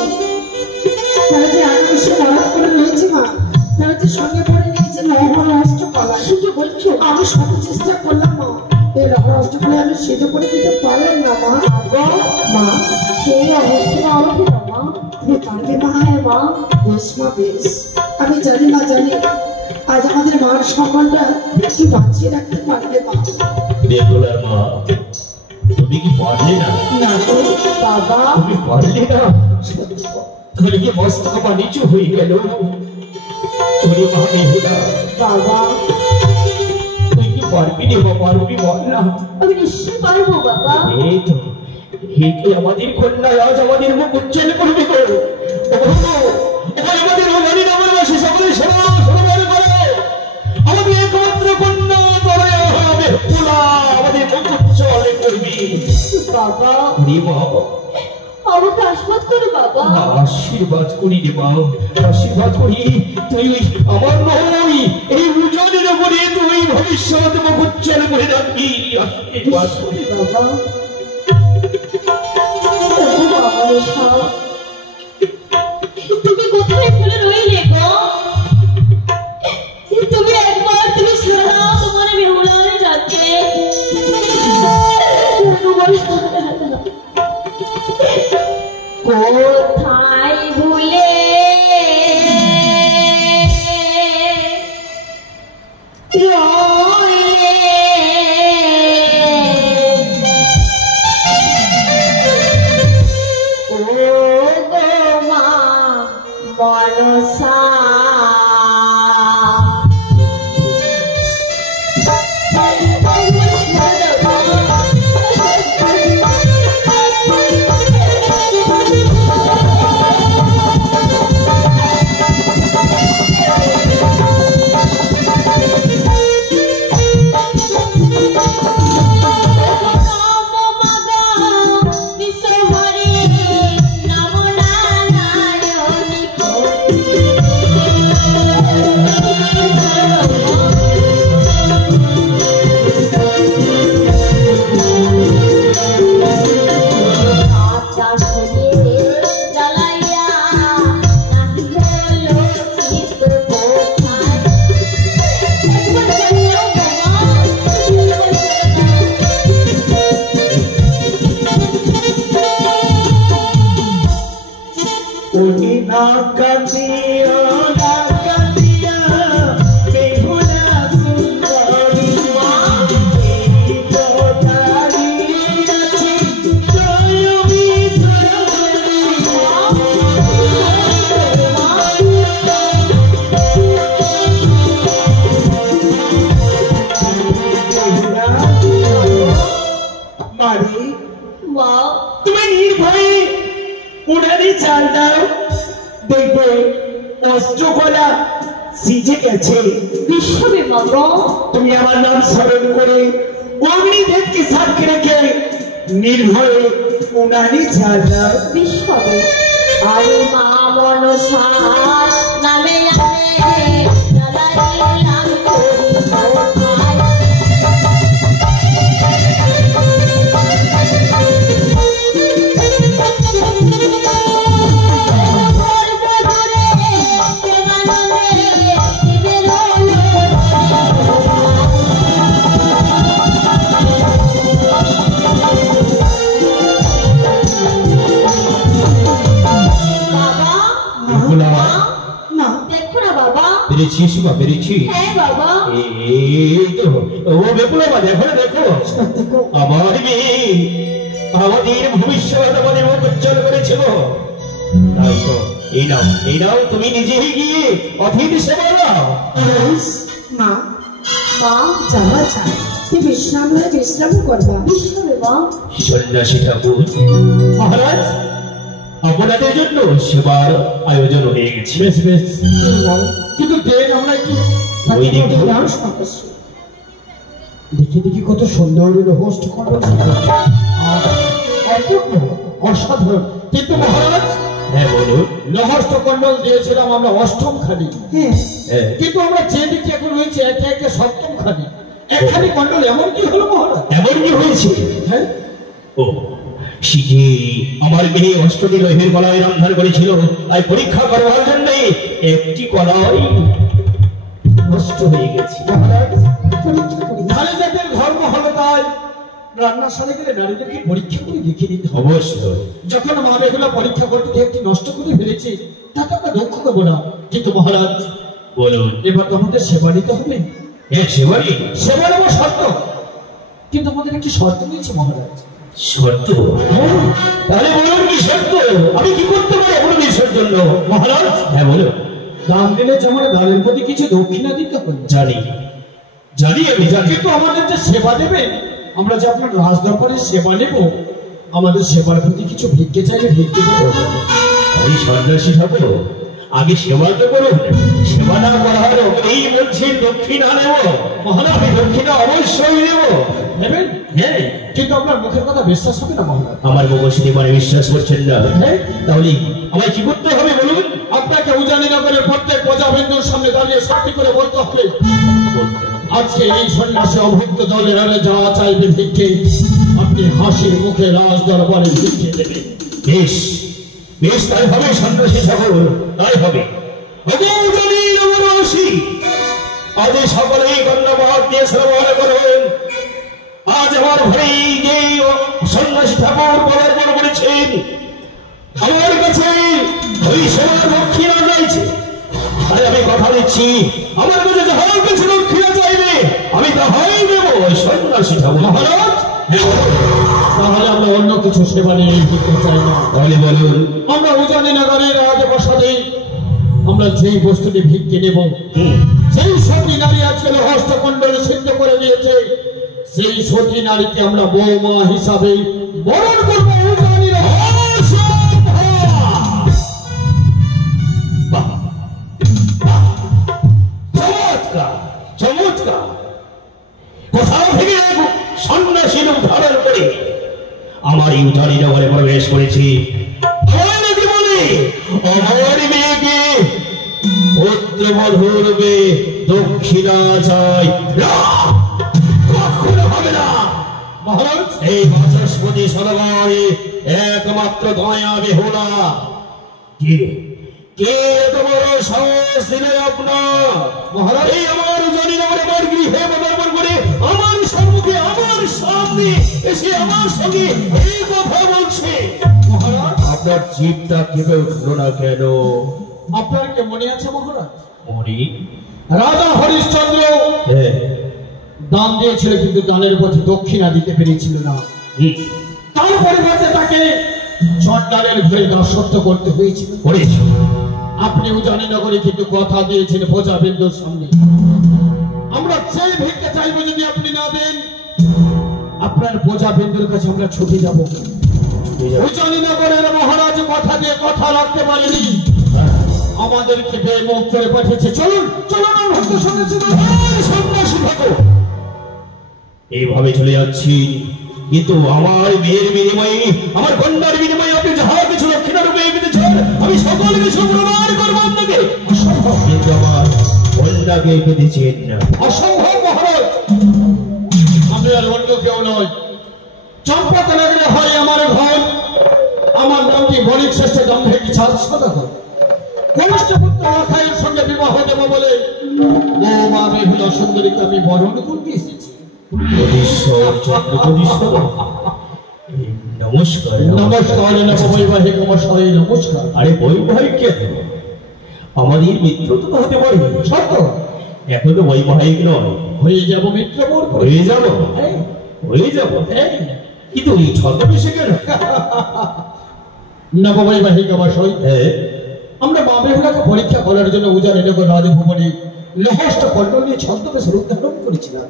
তারা যে আকাশে লড়াই করে রয়েছে মা, তারা যে সঙ্গে পড়ে নিয়েছে লহর অষ্টকলা। কি বলছো? আমি শত চেষ্টা করলাম মা, এই লহর অষ্টকলা আমি সিদ্ধ করে দিতে পারলাম না মা। মা, সেই অবস্থা আমাকে দাও মা। তুমি পারবে মা? হ্যাঁ মা। বেশ মা, বেশ। আমি জানি মা, জানি আজ আমাদের মার সম্মানটা কি বাঁচিয়ে রাখতে পারবে মা। বেহুলার মা, তুমি কি পারলে না? না তো বাবা, তুমি পারলে না? তাহলে কি মস্তক আমার নিচু হয়ে গেল? তুমি ভাবে না বাবা তুই কি পারবি রে বাবা? পারবি বল না। আমি নিশ্চয়ই পারবো বাবা। এই তো এই কি আমাদের কন্যা আজ আমাদের মুখ উজ্জ্বল করবে গো। আমাদের রানী নামবাসী সকলে শোনো শোনো করে আমাদের একমাত্র কন্যা তবে হবে ফুলা আমাদের মুখ উজ্জ্বল করবি বাবা রে বাবা। আমাকে আশীর্বাদ করো বাবা। আশীর্বাদ করি রে মা, আশীর্বাদ করি। তুই আমার নয় এই উজ্জ্বলের উপরে তুই ভবিষ্যৎ মুখ উজ্জ্বল করে রাখবি। আশীর্বাদ করি বাবা তুমি কোথায় ফেলে রইলে গো? তুমি একবার তুমি শোনাও তোমার বেহুলার ডাকে। কোথায় ভুলে মনসা তুমি নির্ভয়ে উনানে চাল দাও, দেখবে অস্ত্রকলা সিজে গেছে। বিশ্ববে বাবা তুমি আমার নাম স্মরণ করে অগ্নিদেবকে সাক্ষী রেখে নির্ভয়ে উনানে চাল দাও। বিশ্ববে আরে মা মনসা নামে আমার মেয়ে আমাদের ভবিষ্যৎ আমাদের মুখ উজ্জ্বল করেছিল। তাই তো এই নাও তুমি নিজেই গিয়ে অতিথি সেবা দাও। মা মা যাওয়া যায়, তুই বিশ্রাম হলে বিশ্রাম করবা। বিশ্ববে মা সন্ন্যাসী ঠাকুর মহারাজ আপনাদের জন্য সেবার আয়োজন হয়ে গেছে। বেশ বেশ, কিন্তু দেন আমরা একটু দেখি দেখি কত সুন্দর হোস্ট করবো, অসাধারণ। কিন্তু মহারাজ হ্যাঁ বলুন। নহস্ত কন্ডল দিয়েছিলাম আমরা অষ্টম খানি, কিন্তু আমরা যেদিকে এখন রয়েছে একে একে সপ্তম খানি। একখানি কন্ডল এমন কি হলো মহারাজ? এমন কি হয়েছে? হ্যাঁ ও শিখে আমার মেয়ে অষ্টটি লোহের কলাই রন্ধন করেছিল, আর পরীক্ষা করবার জন্য একটি কলাই নষ্ট হয়ে গেছে। নারী জাতির ধর্ম হলো তাই রান্নাশালে গেলে নারীদেরকে পরীক্ষা করে দেখিয়ে দিতে হবে। অবশ্যই যখন মা এগুলো পরীক্ষা করতে একটি নষ্ট করে ফেলেছে তাতে আমরা দুঃখ করবো না, কিন্তু মহারাজ বলুন। এবার তো আমাদের সেবা নিতে হবে। হ্যাঁ সেবারই সেবা নেবো শর্ত, কিন্তু আমাদের একটি শর্ত রয়েছে মহারাজ। শর্ত? তাহলে বলুন কি শর্ত? আমি কি করতে পারি বলুন ঈশ্বর জন্য? মহারাজ হ্যাঁ বলো। দান দিলে যেমন দানের প্রতি কিছু দক্ষিণা দিতে হবে। জানি জানি আমি জানি, কিন্তু আমাদের যে সেবা দেবেন, আমরা যে আপনার রাজদরবারের সেবা নেব, আমাদের সেবার প্রতি কিছু ভিক্ষে চাইলে ভিক্ষে দেবো। আমি সন্ন্যাসী হবো, আগে সেবা তো করুন। সেবা না করার এই বলছি দক্ষিণা নেব। মহারাজ আমি দক্ষিণা অবশ্যই নেব। নেবেন? হ্যাঁ। কিন্তু আপনার মুখের কথা বিশ্বাস হবে না মহারাজ। আমার মুখোশটি মানে বিশ্বাস করছেন না? হ্যাঁ। তাহলে আমায় কি করতে হবে বলুন? আপনাকে উজানিনগরের প্রত্যেক প্রজাবিন্দুর সামনে দাঁড়িয়ে সত্যি করে বলতে হবে, আজকে এই সন্ন্যাসী অভুক্ত দলের যা চাইবে ভিক্ষে আপনি হাসির মুখে রাজ দরবারে ভিক্ষে দেবেন। বেশ বেশ, তাই হবে সন্ন্যাসী ঠাকুর, তাই হবে। আজ সকলেই গণ্যমাত দিয়ে শ্রবণ করবেন। আজ আমার ঘরে যে সন্ন্যাসী ঠাকুর পদার্পণ করেছেন, আমার কাছে ওই সেবার দক্ষিণা চাইছে। আরে আমি কথা দিচ্ছি, আমার কাছে যাহার কাছে দক্ষিণা চাইবে আমি তাহাই দেব। ওই সন্ন্যাসী ঠাকুর। মহারাজ তাহলে আমরা অন্য কিছু সেবা নিয়ে ভিক্ষে চাই না। তাহলে বলুন। আমরা উজানিনগরের রাজপ্রাসাদে আমরা যেই বস্তুটি ভিক্ষে নেব, সেই সতী নারী আজকে হস্তকুণ্ডলে সিদ্ধ করে দিয়েছে, সেই সতী নারীকে আমরা বৌমা হিসাবে বরণ করবো। চমৎকার চমৎকার। কোথাও থেকে সন্ন্যাসী রূপ ধারণ করে আমার এই উজানিনগরে প্রবেশ করেছি। আমার মেয়েকে পুত্রবধূ রূপে দক্ষিণা চাই। কখনো হবে না মহারাজ। এই বাচস্পতি সরোবরে একমাত্র দয়া বেহুলা। কে এত বড় সাহস দিলে আপনার? মহারাজ এই আমার উজানিনগরে আমার গৃহে পদার্পণ করে আমার সম্মুখে আমার সামনে এসে আমার সঙ্গে এই কথা বলছে। মহারাজ আপনার জিভটা কেঁপে উঠলো না কেন? আপনার কি মনে আছে মহারাজ? মনি রাজা হরিশ্চন্দ্র হ্যাঁ দান দিয়েছিল, কিন্তু দানের প্রতি দক্ষিণা দিতে পেরেছিল না। তার পরিবর্তে তাকে চন্ডালের ঘরে দাসত্ব করতে হয়েছিল। আপনি উজানিনগরে কিন্তু কথা দিয়েছেন প্রজাবিন্দুর সামনে, আমরা সেই ভিক্ষে চাইবো, যদি আপনি না দেন আপনার প্রজাবিন্দুর কাছে আমরা ছুটে যাব। উজানিনগরের মহারাজ কথা দিয়ে কথা রাখতে পারেনি, আমাদেরকে বেমুখ করে পাঠিয়েছে। চলুন চলুন ভক্ত সন্ন্যাসী থাকো। এইভাবে চলে যাচ্ছি, কিন্তু আমার মেয়ের বিনিময়ে, আমার কন্যার বিনিময়ে আপনি যাহা কিছু দক্ষিণা রূপে পেতেছেন আমি সকল কিছু প্রদান করবো আপনাকে। অসম্ভব। কিন্তু আমার কন্যাকে পেতেছেন না। অসম্ভব মহারাজ, আমি আর অন্য কেউ নয়। চম্পাকনগরে হয় আমার ঘর, আমার নামটি বণিক শ্রেষ্ঠ গম্ভীর ছাদ সদাগর। কনিষ্ঠ পুত্র অখায়ের সঙ্গে বিবাহ দেব বলে বৌমা বেহুলা সুন্দরীকে আমি বরণ করতে এসেছি। নমস্কার। নমস্কার নববৈবাহিক মশাই, নমস্কার। আরে বৈবাহিক কে? আমাদের মিত্র তো হতে পারে। সত্য, এখন তো বৈবাহিক নয়। হয়ে যাব মিত্র, হয়ে যাব হয়ে যাব, কিন্তু এই ছদ্মবেশে কেন? নববৈবাহিক মশাই, হ্যাঁ আমরা মা বেহুলাকে পরীক্ষা করার জন্য উজানিনগর রাজভবনে লহষ্ট কন্ডল নিয়ে ছদ্মবেশে রূপ ধারণ করেছিলাম।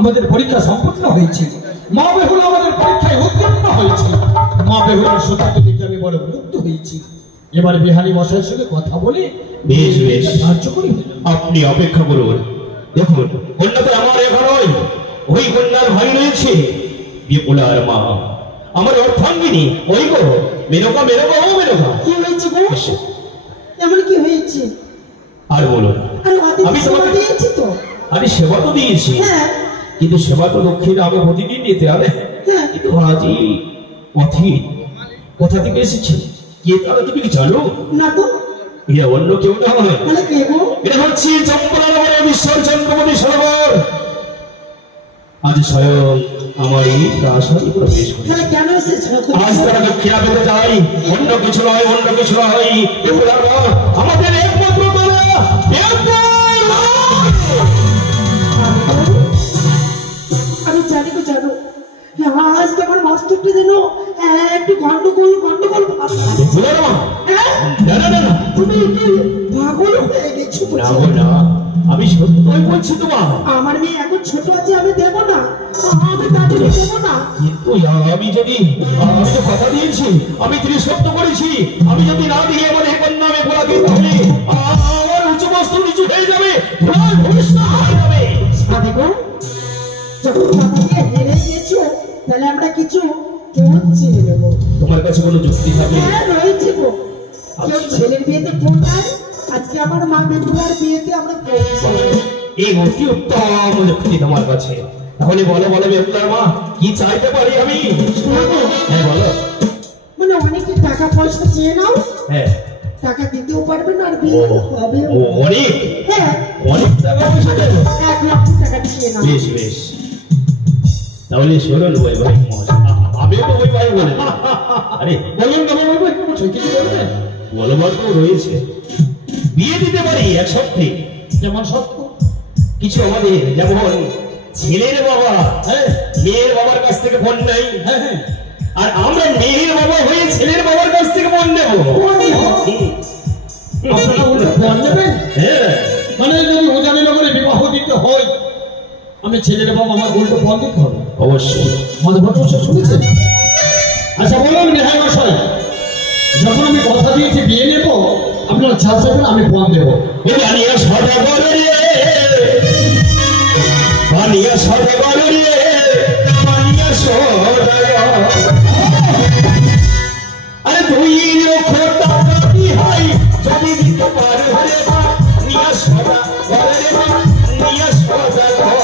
আমাদের পরীক্ষা সম্পূর্ণ হয়েছে, মা বেহুলা আমাদের পরীক্ষায় উত্তীর্ণ হয়েছে। মা বেহুলার সত্যি দেখে আমি বড় মুগ্ধ হয়েছি। এবার বিহারী মশাইয়ের সঙ্গে কথা বলে বেশ বেশ সাহায্য করি। আপনি অপেক্ষা করুন। দেখুন কন্যা তো আমার একা নয়, ওই কন্যার ভাই রয়েছে বিপুলার মা, আমার অর্থাঙ্গিনী। ওই গো মেনকা মেনকা, ও মেনকা। কি হয়েছে গো? এমন কি হয়েছে? আর বলো না। আমি সেবা দিয়েছি তো। আমি সেবা তো দিয়েছি, কিন্তু সেবা তো দক্ষিণা আমি প্রতিদিন দিতে হবে। কিন্তু আজই পথিক কোথা থেকে এসেছে, কে তারা তুমি কি জানো? না তো। এটা অন্য কেউ না হয়, এটা হচ্ছে চম্পলানগরের বিশ্বর চন্দ্রমতি সরোবর। আজ স্বয়ং আমার এই প্রাসাদে প্রবেশ করেছে। কেন এসেছে? আজ তারা দক্ষিণা পেতে চাই, অন্য কিছু নয়, অন্য কিছু নয়। আমাদের একমাত্র আমি জানি গো, জানো আজকে আমার মাস্টারটা যেন একটু গন্ডগোল তুমি একটু পাগল হয়ে গেছো। আমি সত্যই বলছি তোমার, আমার মেয়ে এখন ছোট আছে, আমি দেবো না, আমি তাদের দেবো না। কিন্তু আমি তো কথা দিয়েছি, আমি ত্রিসত্য করেছি, আমি যদি না দিয়ে আমার এই নামে বলা দিই তাহলে আমার উঁচু বস্তু নিচু হয়ে যাবে, ভবিষ্যৎ হয়ে যাবে। দেখো যখন কথা দিয়ে হেরে গেছো তাহলে আমরা কিছু চেয়ে নেবো। তোমার কাছে কোনো যুক্তি থাকলে? হ্যাঁ রয়েছে গো, কেউ ছেলের বিয়েতে পৌঁছায়, আজকে আমার মা বেগুলার বিয়েতে আমরা পৌঁছাবো। এই অতি উত্তম যুক্তি তোমার কাছে। তাহলে বলো বেগুলার মা, কি চাইতে পারি আমি? হ্যাঁ বলো। মানে অনেকে টাকা পয়সা চেয়ে নাও, হ্যাঁ টাকা দিতেও পারবে না, আর বিয়ে হবে অনেক, হ্যাঁ অনেক টাকা পয়সা দেবো। 1 লক্ষ টাকা চেয়ে নাও। বেশ তাহলে শোনো বৈবাহিক মহাশয়, আমি তো বৈবাহিক বলে না। আরে বলুন না বৈবাহিক মশাই, কিছু বলবেন? বলবার তো রয়েছে, বিয়ে দিতে পারি এক সপ্তাহে। যেমন সত্য কিছু আমাদের যেমন ছেলের বাবা হ্যাঁ মেয়ের বাবার কাছ থেকে ফোন নাই, হ্যাঁ হ্যাঁ, আর আমরা মেয়ের বাবা হয়ে ছেলের বাবার কাছ থেকে ফোন নেব। আপনারা ওটা ফোন নেবেন? হ্যাঁ মানে যদি উজানি নগরে বিবাহ দিতে হয়, আমি ছেলের বাবা আমার উল্টো ফোন দিতে হবে? অবশ্যই। আমাদের বর্তমান শুনেছেন? আচ্ছা বলুন নেহাই মশাই, যখন আমি কথা দিয়েছি বিয়ে নেবো, আপনারা চাষ দেবেন, আমি ফোন দেবো। বানিয়া সদাগর রে, বানিয়া সদাগর রে, বানিয়া সদাগর। আরে 2 লক্ষ টাকা দিহাই যদি দিতে পারো রে মা, নিয়া সদাগর রে মা, নিয়া সদাগর।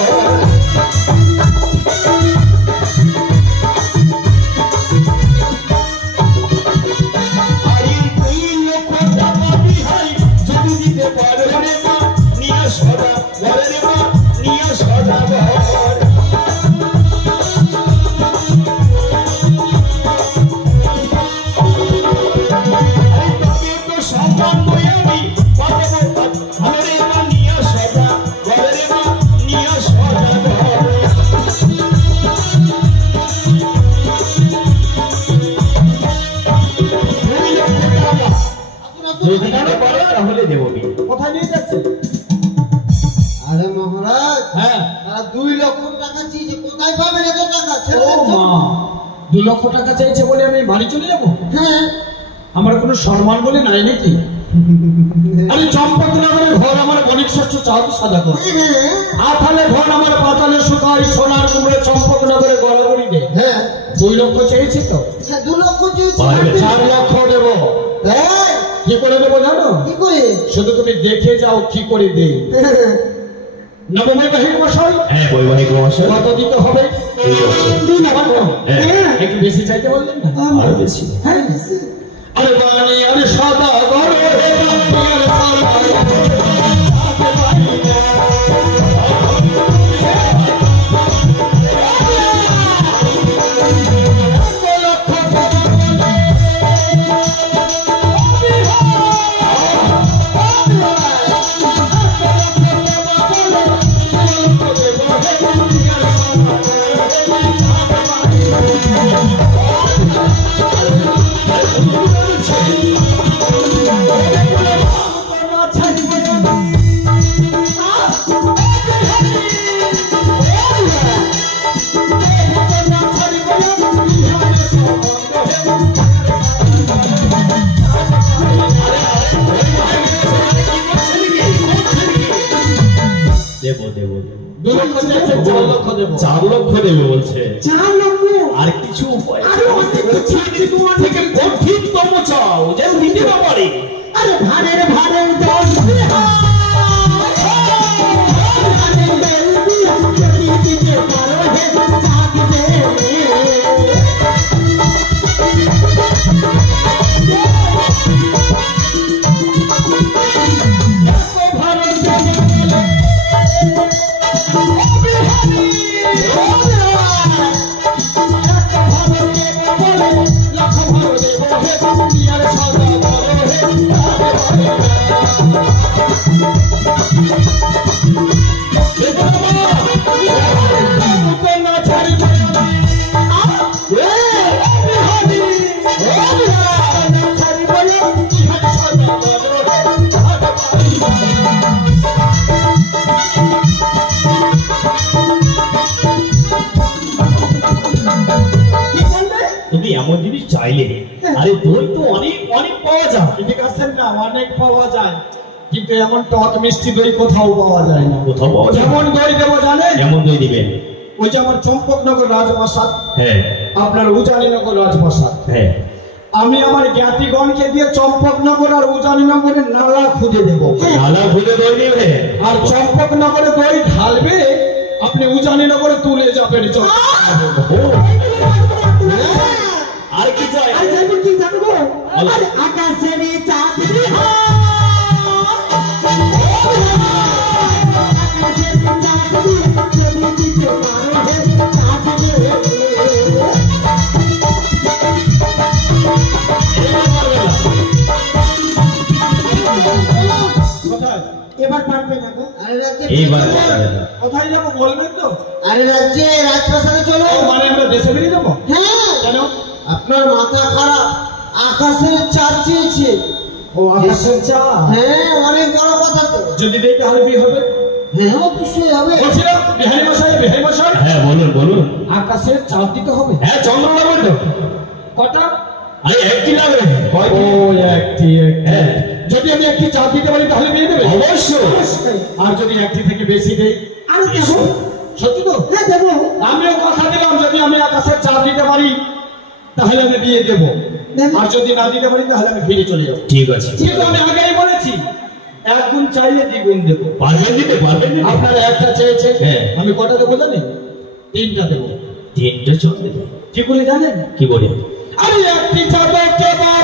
কোথায় নিয়ে যাচ্ছে? আরে মহারাজ, হ্যাঁ 2 লক্ষ টাকা চেয়েছে, কোথায় পাবেন এত টাকা? ও মা, 2 লক্ষ টাকা চাইছে বলে আমি বাড়ি চলে যাবো? হ্যাঁ আমার কোনো সম্মান বলে নাই নাকি? আরে চম্পকনগরের ঘর আমার বণিক শস্য চাঁদ সাদা ঘর, আথালে ঘর আমার পাতালে শুকাই সোনার কুমড়ে চম্পকনগরে গড়াগড়ি দে। হ্যাঁ 2 লক্ষ চেয়েছে তো 2 লক্ষ চেয়েছে, 4 লক্ষ দেবো। কি করে দেবো জানো? কি করে? শুধু তুমি দেখে যাও কি করে দে। নববৈবাহিক মশাই, হ্যাঁ বৈবাহিক মহাশয়, কত দিতে হবে? 2 লক্ষ। একটু বেশি চাইতে বললেন না? আরো বেশি। হ্যাঁ আরে বানি আরে সাদা ঘরে দেবে বলছে। 4 লক্ষ আর কিছু উপায় থেকে কঠিনতম চাও যেন দিতে না পারে। আরে ভাড়ের দশ লক্ষ চাইলে আরে দই তো অনেক অনেক পাওয়া যায়। এদিকে আসেন না, অনেক পাওয়া যায়, কিন্তু এমন টক মিষ্টি দই কোথাও পাওয়া যায় না। কোথাও পাওয়া যায়? যেমন দই দেবো জানেন? যেমন দই দিবেন? ওই যে আমার চম্পকনগর রাজপ্রাসাদ, হ্যাঁ আপনার উজানিনগর রাজপ্রাসাদ, হ্যাঁ। আমি আমার জ্ঞাতিগণকে দিয়ে চম্পকনগর আর উজানিনগরের নালা খুঁজে দেবো। নালা খুঁজে দই দিবে, আর চম্পকনগরে দই ঢালবে, আপনি উজানিনগরে তুলে যাবেন। আর কি চাই? আর জানো কি জানবো? আরে আকাশের চাঁদ এবার পারবে না গো। আরে রাজ্যে এইবার কোথায় যাবো বলবেন তো? আরে রাজ্যে রাজপ্রাসাদে চলো। মানে আমরা দেশে বেরিয়ে যাবো? হ্যাঁ, কেন? আপনার মাথা খারাপ, আকাশের চাঁদ চেয়েছে। ও আকাশের চাঁদ? হ্যাঁ, অনেক বড় কথা তো। যদি দেই তাহলে বিয়ে হবে? হ্যাঁ, অবশ্যই হবে। বলছিলাম বিহারি মশাই, বিহারি মশাই, হ্যাঁ বলুন বলুন। আকাশের চাঁদ দিতে হবে। হ্যাঁ চন্দ্র লাগবে তো? কটা? আরে একটি লাগবে। ও একটি। হ্যাঁ। যদি আমি একটি চাঁদ দিতে পারি তাহলে বিয়ে দেবে? অবশ্যই। আর যদি একটি থেকে বেশি দেই? আর দেবো। সত্যি তো? হ্যাঁ দেবো। আমিও কথা দিলাম, যদি আমি আকাশের চাঁদ দিতে পারি তাহলে আমি বিয়ে দেবো, দেবো। আর যদি না দিতে পারি তাহলে আমি ফিরে চলে যাবো। ঠিক আছে। কিন্তু আমি আগেই বলেছি, এক গুণ চাইলে দ্বিগুণ দেবো। পারবেন দিতে? পারবেন দিতে? আপনারা একটা চেয়েছেন, হ্যাঁ। আমি কটা দেবো জানেন? 3টা দেবো। 3টে চলবে? কি বলে জানেন? কি বলে? আরে একটি চাঁদকে বলে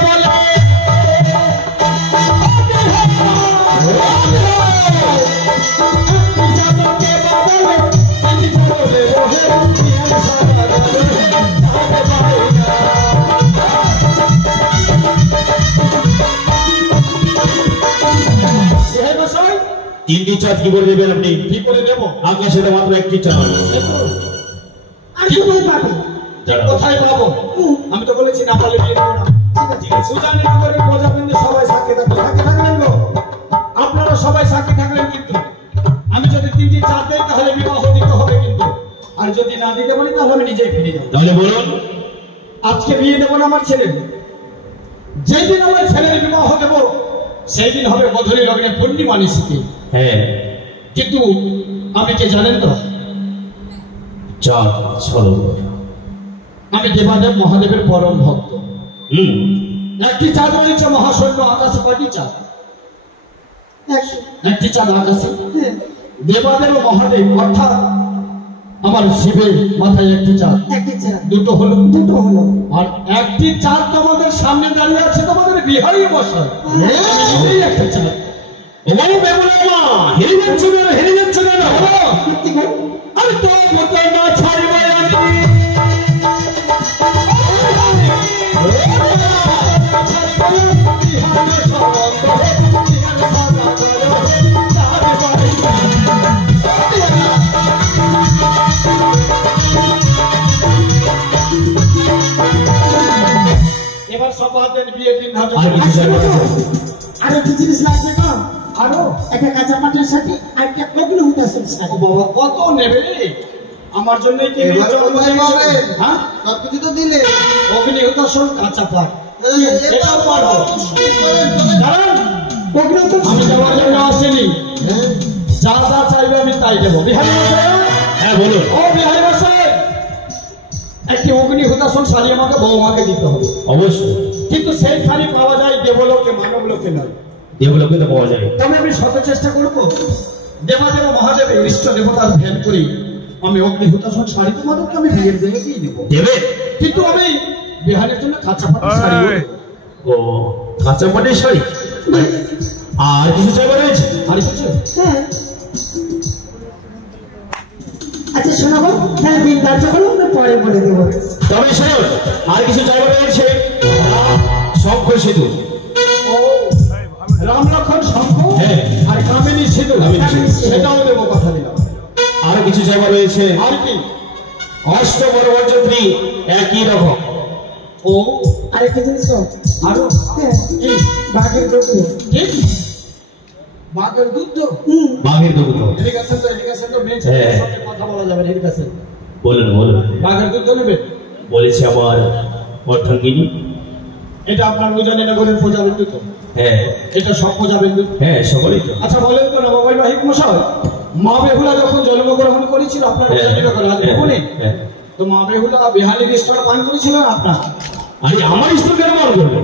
তিনটি চাঁদ কি করে দেবেন আপনি? কি করে দেবো? আকাশে তো মাত্র একটি চাঁদ। আর কোথায় পাবে? দাঁড়াও। কোথায় পাবো? আমি তো বলেছি না পারলে বিয়ে দেবো না। ঠিক আছে। উজানিনগরের প্রজাবৃন্দ সবাই সাক্ষী থাকলেন গো। আপনারা সবাই সাক্ষী থাকলেন, কিন্তু আমি যদি 3টি চাঁদ দেই তাহলে বিবাহ দিতে হবে, কিন্তু আর যদি না দিতে পারি তাহলে আমি নিজেই ফিরে যাবো। তাহলে বলুন। আজকে বিয়ে দেবো না আমার ছেলের, যেদিন আমার ছেলের বিবাহ দেবো সেই দিন হবে মধুরী লগ্নের পূর্ণিমা নিশিতে। হ্যাঁ। কিন্তু আমি কে জানেন তো? চাঁদ সরোবর। আমি দেবাদেব মহাদেবের পরম ভক্ত। হুম। একটি চাঁদ রয়েছে মহাশূন্য আকাশে, কটি চাঁদ? একটি চাঁদ আকাশে। হ্যাঁ, দেবাদেব মহাদেব অর্থাৎ আমার শিবের মাথায় একটি চাঁদ, একটি চাঁদ। দুটো হলো। দুটো হলো। আর একটি চাঁদ তোমাদের সামনে দাঁড়িয়ে আছে, তোমাদের বিহারি বসা। আমি নিজেই একটা চাঁদ। ওমাও বেগুলা হেরে যাচ্ছে কেন? হেরে যাচ্ছে কেন? সত্যি গো। আমি তো মতো না ছাড়বে আমি। এবার সব বাদ দেন, বিয়ের দিন ধার্য আর কিছু করুন। চাইবো না? আরো কি জিনিস লাগবে না? আরো একটা কাঁচা পাটের সাথে আর একটা অগ্নিহুতাসন ও শাড়ি। বাবা, কত নেবে? আমার জন্য কি এবার কোথায় পাবে? হ্যাঁ, সবকিছু তো দিলে। অগ্নিহুতাসন কাঁচা পাট। এটাও পারো। কারণ অগ্নিহুতাসন আমি দেওয়ার জন্য আসিনি, যা যা চাইবে আমি তাই দেবো। বিহারি মশাই, হ্যাঁ বলুন। ও বিহারি মশাই, একটি অগ্নিহুতাসন শাড়ি আমাকে বৌমাকে দিতে হবে, অবশ্যই। কিন্তু সেই শাড়ি পাওয়া যায় দেবলোকে, মানব লোকে নয়। দেবলোকে তো পাওয়া যায়। তবে আমি শত চেষ্টা করবো, দেবাদেব মহাদেবের ইষ্ট দেবতার ধ্যান করি আমি অগ্নিহুতাসন শাড়ি তোমাদেরকে আমি বিয়ের দিনে দিয়ে দেবো। দেবে? কিন্তু আমি বিহারের জন্য কাঁচা পাটের শাড়ি দেবো। ও কাঁচা পাটের শাড়ি। আর কিছু চাইবো রয়েছে? আর কিছু? হ্যাঁ। আচ্ছা শোনাবো, তাহলে দিন ধার্য করো, আমি পরে বলে দেবো। তবে শুনুন, আর কিছু চাইবো রয়েছে। শঙ্খ সেতু। ও রাম লক্ষণ শঙ্খ, হ্যাঁ। আর কামিনী সিঁদুর, কামিনী সিঁদুর। সেটাও দেবো, কথা দিলাম। আর কিছু চাইবো রয়েছে। আর কি? অষ্টবরবর্যত্রী একই রকম। ও আরেকটা জিনিস তো, আরো হ্যাঁ, কি? বাঘের দুধ। ঠিক, বাঘের দুধ তো। বাঘের দুগ্ধ। এডুকেশন তো মেয়ে হ্যাঁ। ছেলের সাথে কথা বলা যাবে না, এডুকেশন। বলুন বলুন। বাঘের দুধ তো নেবে? বলেছে আমার অর্ধাঙ্গিনী এটা আপনার উজানিনগরের প্রজাবিন্দু তো? হ্যাঁ এটা সব প্রজাবিন্দু? হ্যাঁ সকলেই তো। আচ্ছা বলেন তো নববৈবাহিক মশাই, মা বেহুলা যখন জন্মগ্রহণ করেছিল আপনার উজানিনগরে রাজভবনে, তো মা বেহুলা বিহারীর স্তর পান করেছিলেন আপনার? আরে আমার স্তর কেন পান করবে?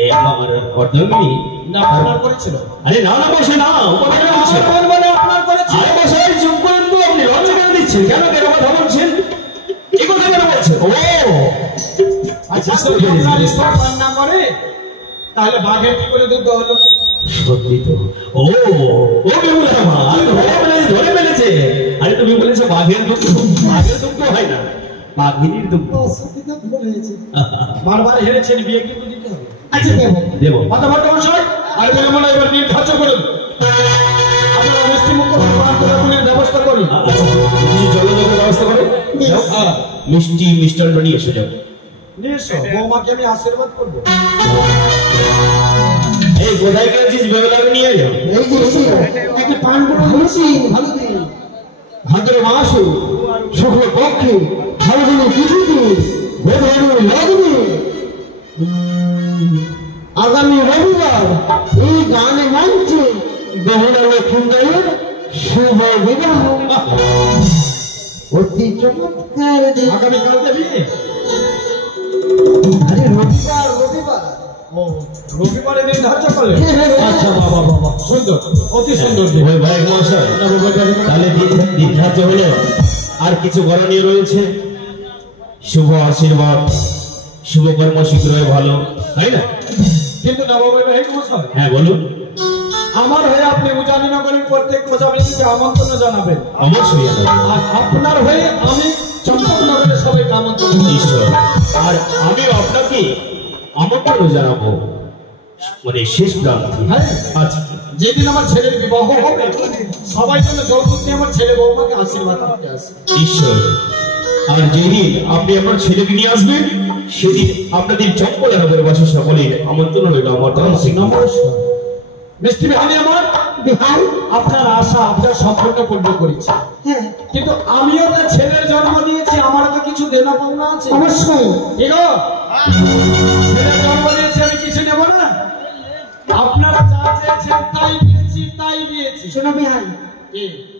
এই আমার অর্ধঙ্গিনী না আপনার করেছিল? আরে না না বসে না আপনার করেছিল? আরে বসে চুপ করেন তো, আপনি লজ্জা কেন দিচ্ছেন? কেন কেন কথা বলছেন? কি কথা কেন বলছেন? ও আচ্ছা আপনার স্তর পান না করে তাহলে বাঘের কি করে দুধ হলো? সত্যি তো। ও ও বেহুলা মা ধরে ফেলেছে। আরে তুমি বলেছো বাঘের দুধ, বাঘের দুধ হয় না, বাঘিনীর দুধ। বারবার হেরেছেন, বিয়ে কিন্তু দিতে হবে। আচ্ছা দেব মাতা মশাই, আর বলে মনে এবার নির্ধার্য করুন, আপনারা মিষ্টি মুখ পানের ব্যবস্থা করুন। আচ্ছা কিছু জলযোগের ব্যবস্থা করো। মিষ্টি মিষ্টান্ন নিয়ে এসে যাও। নিয়ে এসো, বৌমাকে আমি আশীর্বাদ করবো। এই কোথায় গেছিস? বেগুলাকে নিয়ে যাও। এই যে একটা পান করে হয়েছি, ভালো দিন ভাদ্র মাসে শুক্ল পক্ষে ফাল্গুনি তিথিতে বেদভানু লগ্নে আগামী রবিবার এই গানে মঞ্চে বেহুলা লক্ষ্মীন্দরের শুভ বিবাহ। অতি চমৎকার দিন। আগামীকালকে বিয়ে? আরে রবিবার রবিবার ও রবিবারে নির্ধার্য করলে? আচ্ছা বাবা বাবা, সুন্দর, অতি সুন্দর দিন। ওই ভাই মশাই, তাহলে দিন ধার্য হলো, আর কিছু করণীয় রয়েছে। শুভ আশীর্বাদ, শুভ কর্ম শীঘ্রই ভালো, তাই না? কিন্তু নববৈবাহিক মশাই, হ্যাঁ বলুন। আমার হয়ে আপনি উজানিনগরের প্রত্যেক প্রজাবিন্দুকে আমন্ত্রণ জানাবেন, অবশ্যই আর আপনার হয়ে আমি চম্পকনগরের সবাইকে আমন্ত্রণ ঈশ্বর, আর আমিও আপনাকে আমন্ত্রণ জানাবো, মানে শেষ প্রান্তে। হ্যাঁ, আচ্ছা যেদিন আমার ছেলের বিবাহ হবে সবাই জন্য যৌতুক দিয়ে আমার ছেলে বৌমাকে আশীর্বাদ করতে আসে। ঈশ্বর, আর যেদিন আপনি আপনার ছেলেকে নিয়ে আসবেন সেদিন আপনাদের চম্পলনগরের বাসী সকলের আমন্ত্রণ রইল আমার তরফ থেকে। নমস্কার মিষ্টি বিহারি আমার বিহার। আপনার আশা আপনার সম্পূর্ণ পূর্ণ করেছি, হ্যাঁ কিন্তু আমিও তো ছেলের জন্ম দিয়েছি, আমারও তো কিছু দেনা পাওনা আছে। অবশ্যই। ঠিক ছেলের জন্ম দিয়েছি, আমি কিছু নেব না? আপনারা যা চেয়েছেন তাই দিয়েছি, তাই দিয়েছি। শোনো বিহার,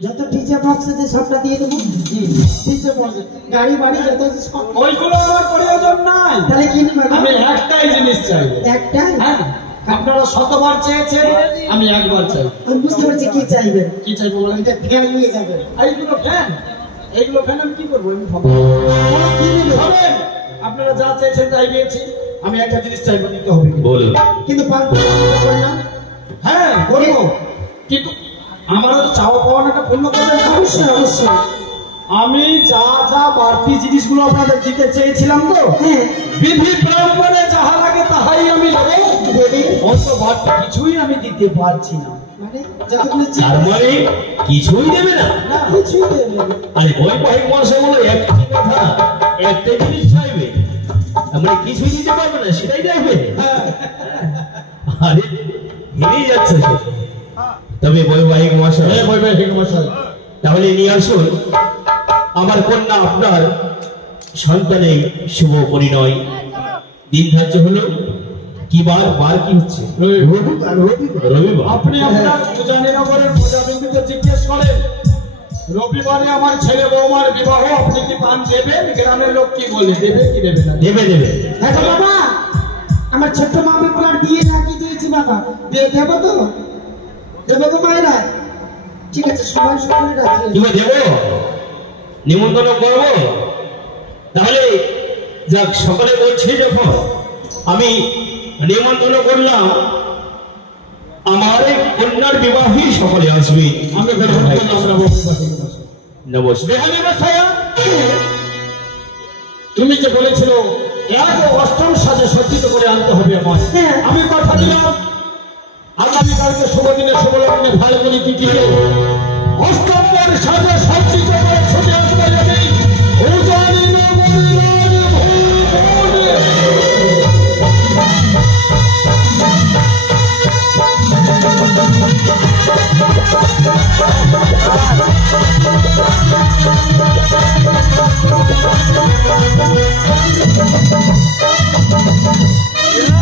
যত ডিজে বক্স আছে সবটা দিয়ে দেবো। ডিজে বক্স, গাড়ি বাড়ি যত আছে সব। ওইগুলো আমার প্রয়োজন নাই, তাহলে কি নেবে? আমি একটাই জিনিস চাই। একটাই? হ্যাঁ, আপনারা শতবার চেয়েছেন, আমি একবার চাই। আমি বুঝতে পারছি কি চাইবেন। কি চাইবো বলেন? এটা ফ্যান নিয়ে যাবেন। এইগুলো ফ্যান, এইগুলো ফ্যান আমি কি করবো? আমি ভাবো কি নেবে? ভাবেন, আপনারা যা চেয়েছেন তাই দিয়েছি, আমি একটা জিনিস চাইবো, দিতে হবে। বলুন। কিন্তু পান করবেন না? হ্যাঁ করবো, কিন্তু আমারও তো চাওয়া পাওয়াটা পূর্ণ করবেন। অবশ্যই অবশ্যই। আমি যা যা বাড়তি জিনিসগুলো আপনাদের দিতে চেয়েছিলাম তো, হ্যাঁ বিধি ব্রাহ্মণে যাহা লাগে তাহাই আমি নেবো, দেবে। অত বাড়তি কিছুই আমি দিতে পারছি না। মানে যতগুলো তার মানে কিছুই দেবে না? না, কিছুই দেবে না। আরে বৈবাহিক মশাই বলো একটি কথা, একটা জিনিস চাইবে, আমরা কিছুই দিতে পারবো না সেটাই চাইবে? আরে হেরেই যাচ্ছে। তবে বৈবাহিক মশাই, বৈবাহিক মশাই, তাহলে নিয়ে আসুন আমার কন্যা আপনার সন্তানের শুভ পরিণয়। দিন ধার্য হলো কি বার? বার কি হচ্ছে? রবিবার। আপনি আপনার উজানিনগরের প্রজাবিন্দুকে জিজ্ঞেস করেন, রবিবারে আমার ছেলে বৌমার বিবাহ, আপনি কি পান দেবেন? গ্রামের লোক কি বলে, দেবে কি দেবে না? দেবে দেবে। হ্যাঁ তো বাবা, আমার ছোট্ট মামা বলার বিয়ে রাখি দিয়েছি বাবা, বিয়ে দেবো তো? দেবো তো মায়েরা? ঠিক আছে, সবাই সকলে রাখি। তুমি দেবো, নিমন্ত্রণ করবো। তাহলে যাক, সকালে বলছি যখন আমি নিমন্ত্রণ করলাম, আমার কন্যার বিবাহে সকলে আসবে। আমি নমস্কার। তুমি যে বলেছিল এক অষ্টম সাজে সজ্জিত করে আনতে হবে আমার, আমি কথা দিলাম আগামীকালকে শুভ দিনে শুভ লগ্নে ফাল্গুনি তিথিতে অষ্টম সাজে সজ্জিত করে ছুটে আসবে। যদি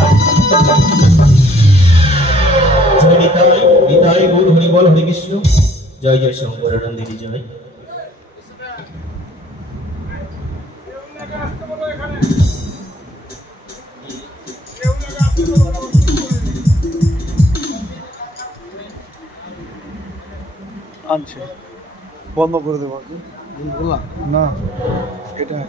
জয় জয় শঙ্কর নন্দিনী জয়। আনছে বন্ধ করে দেবো না এটা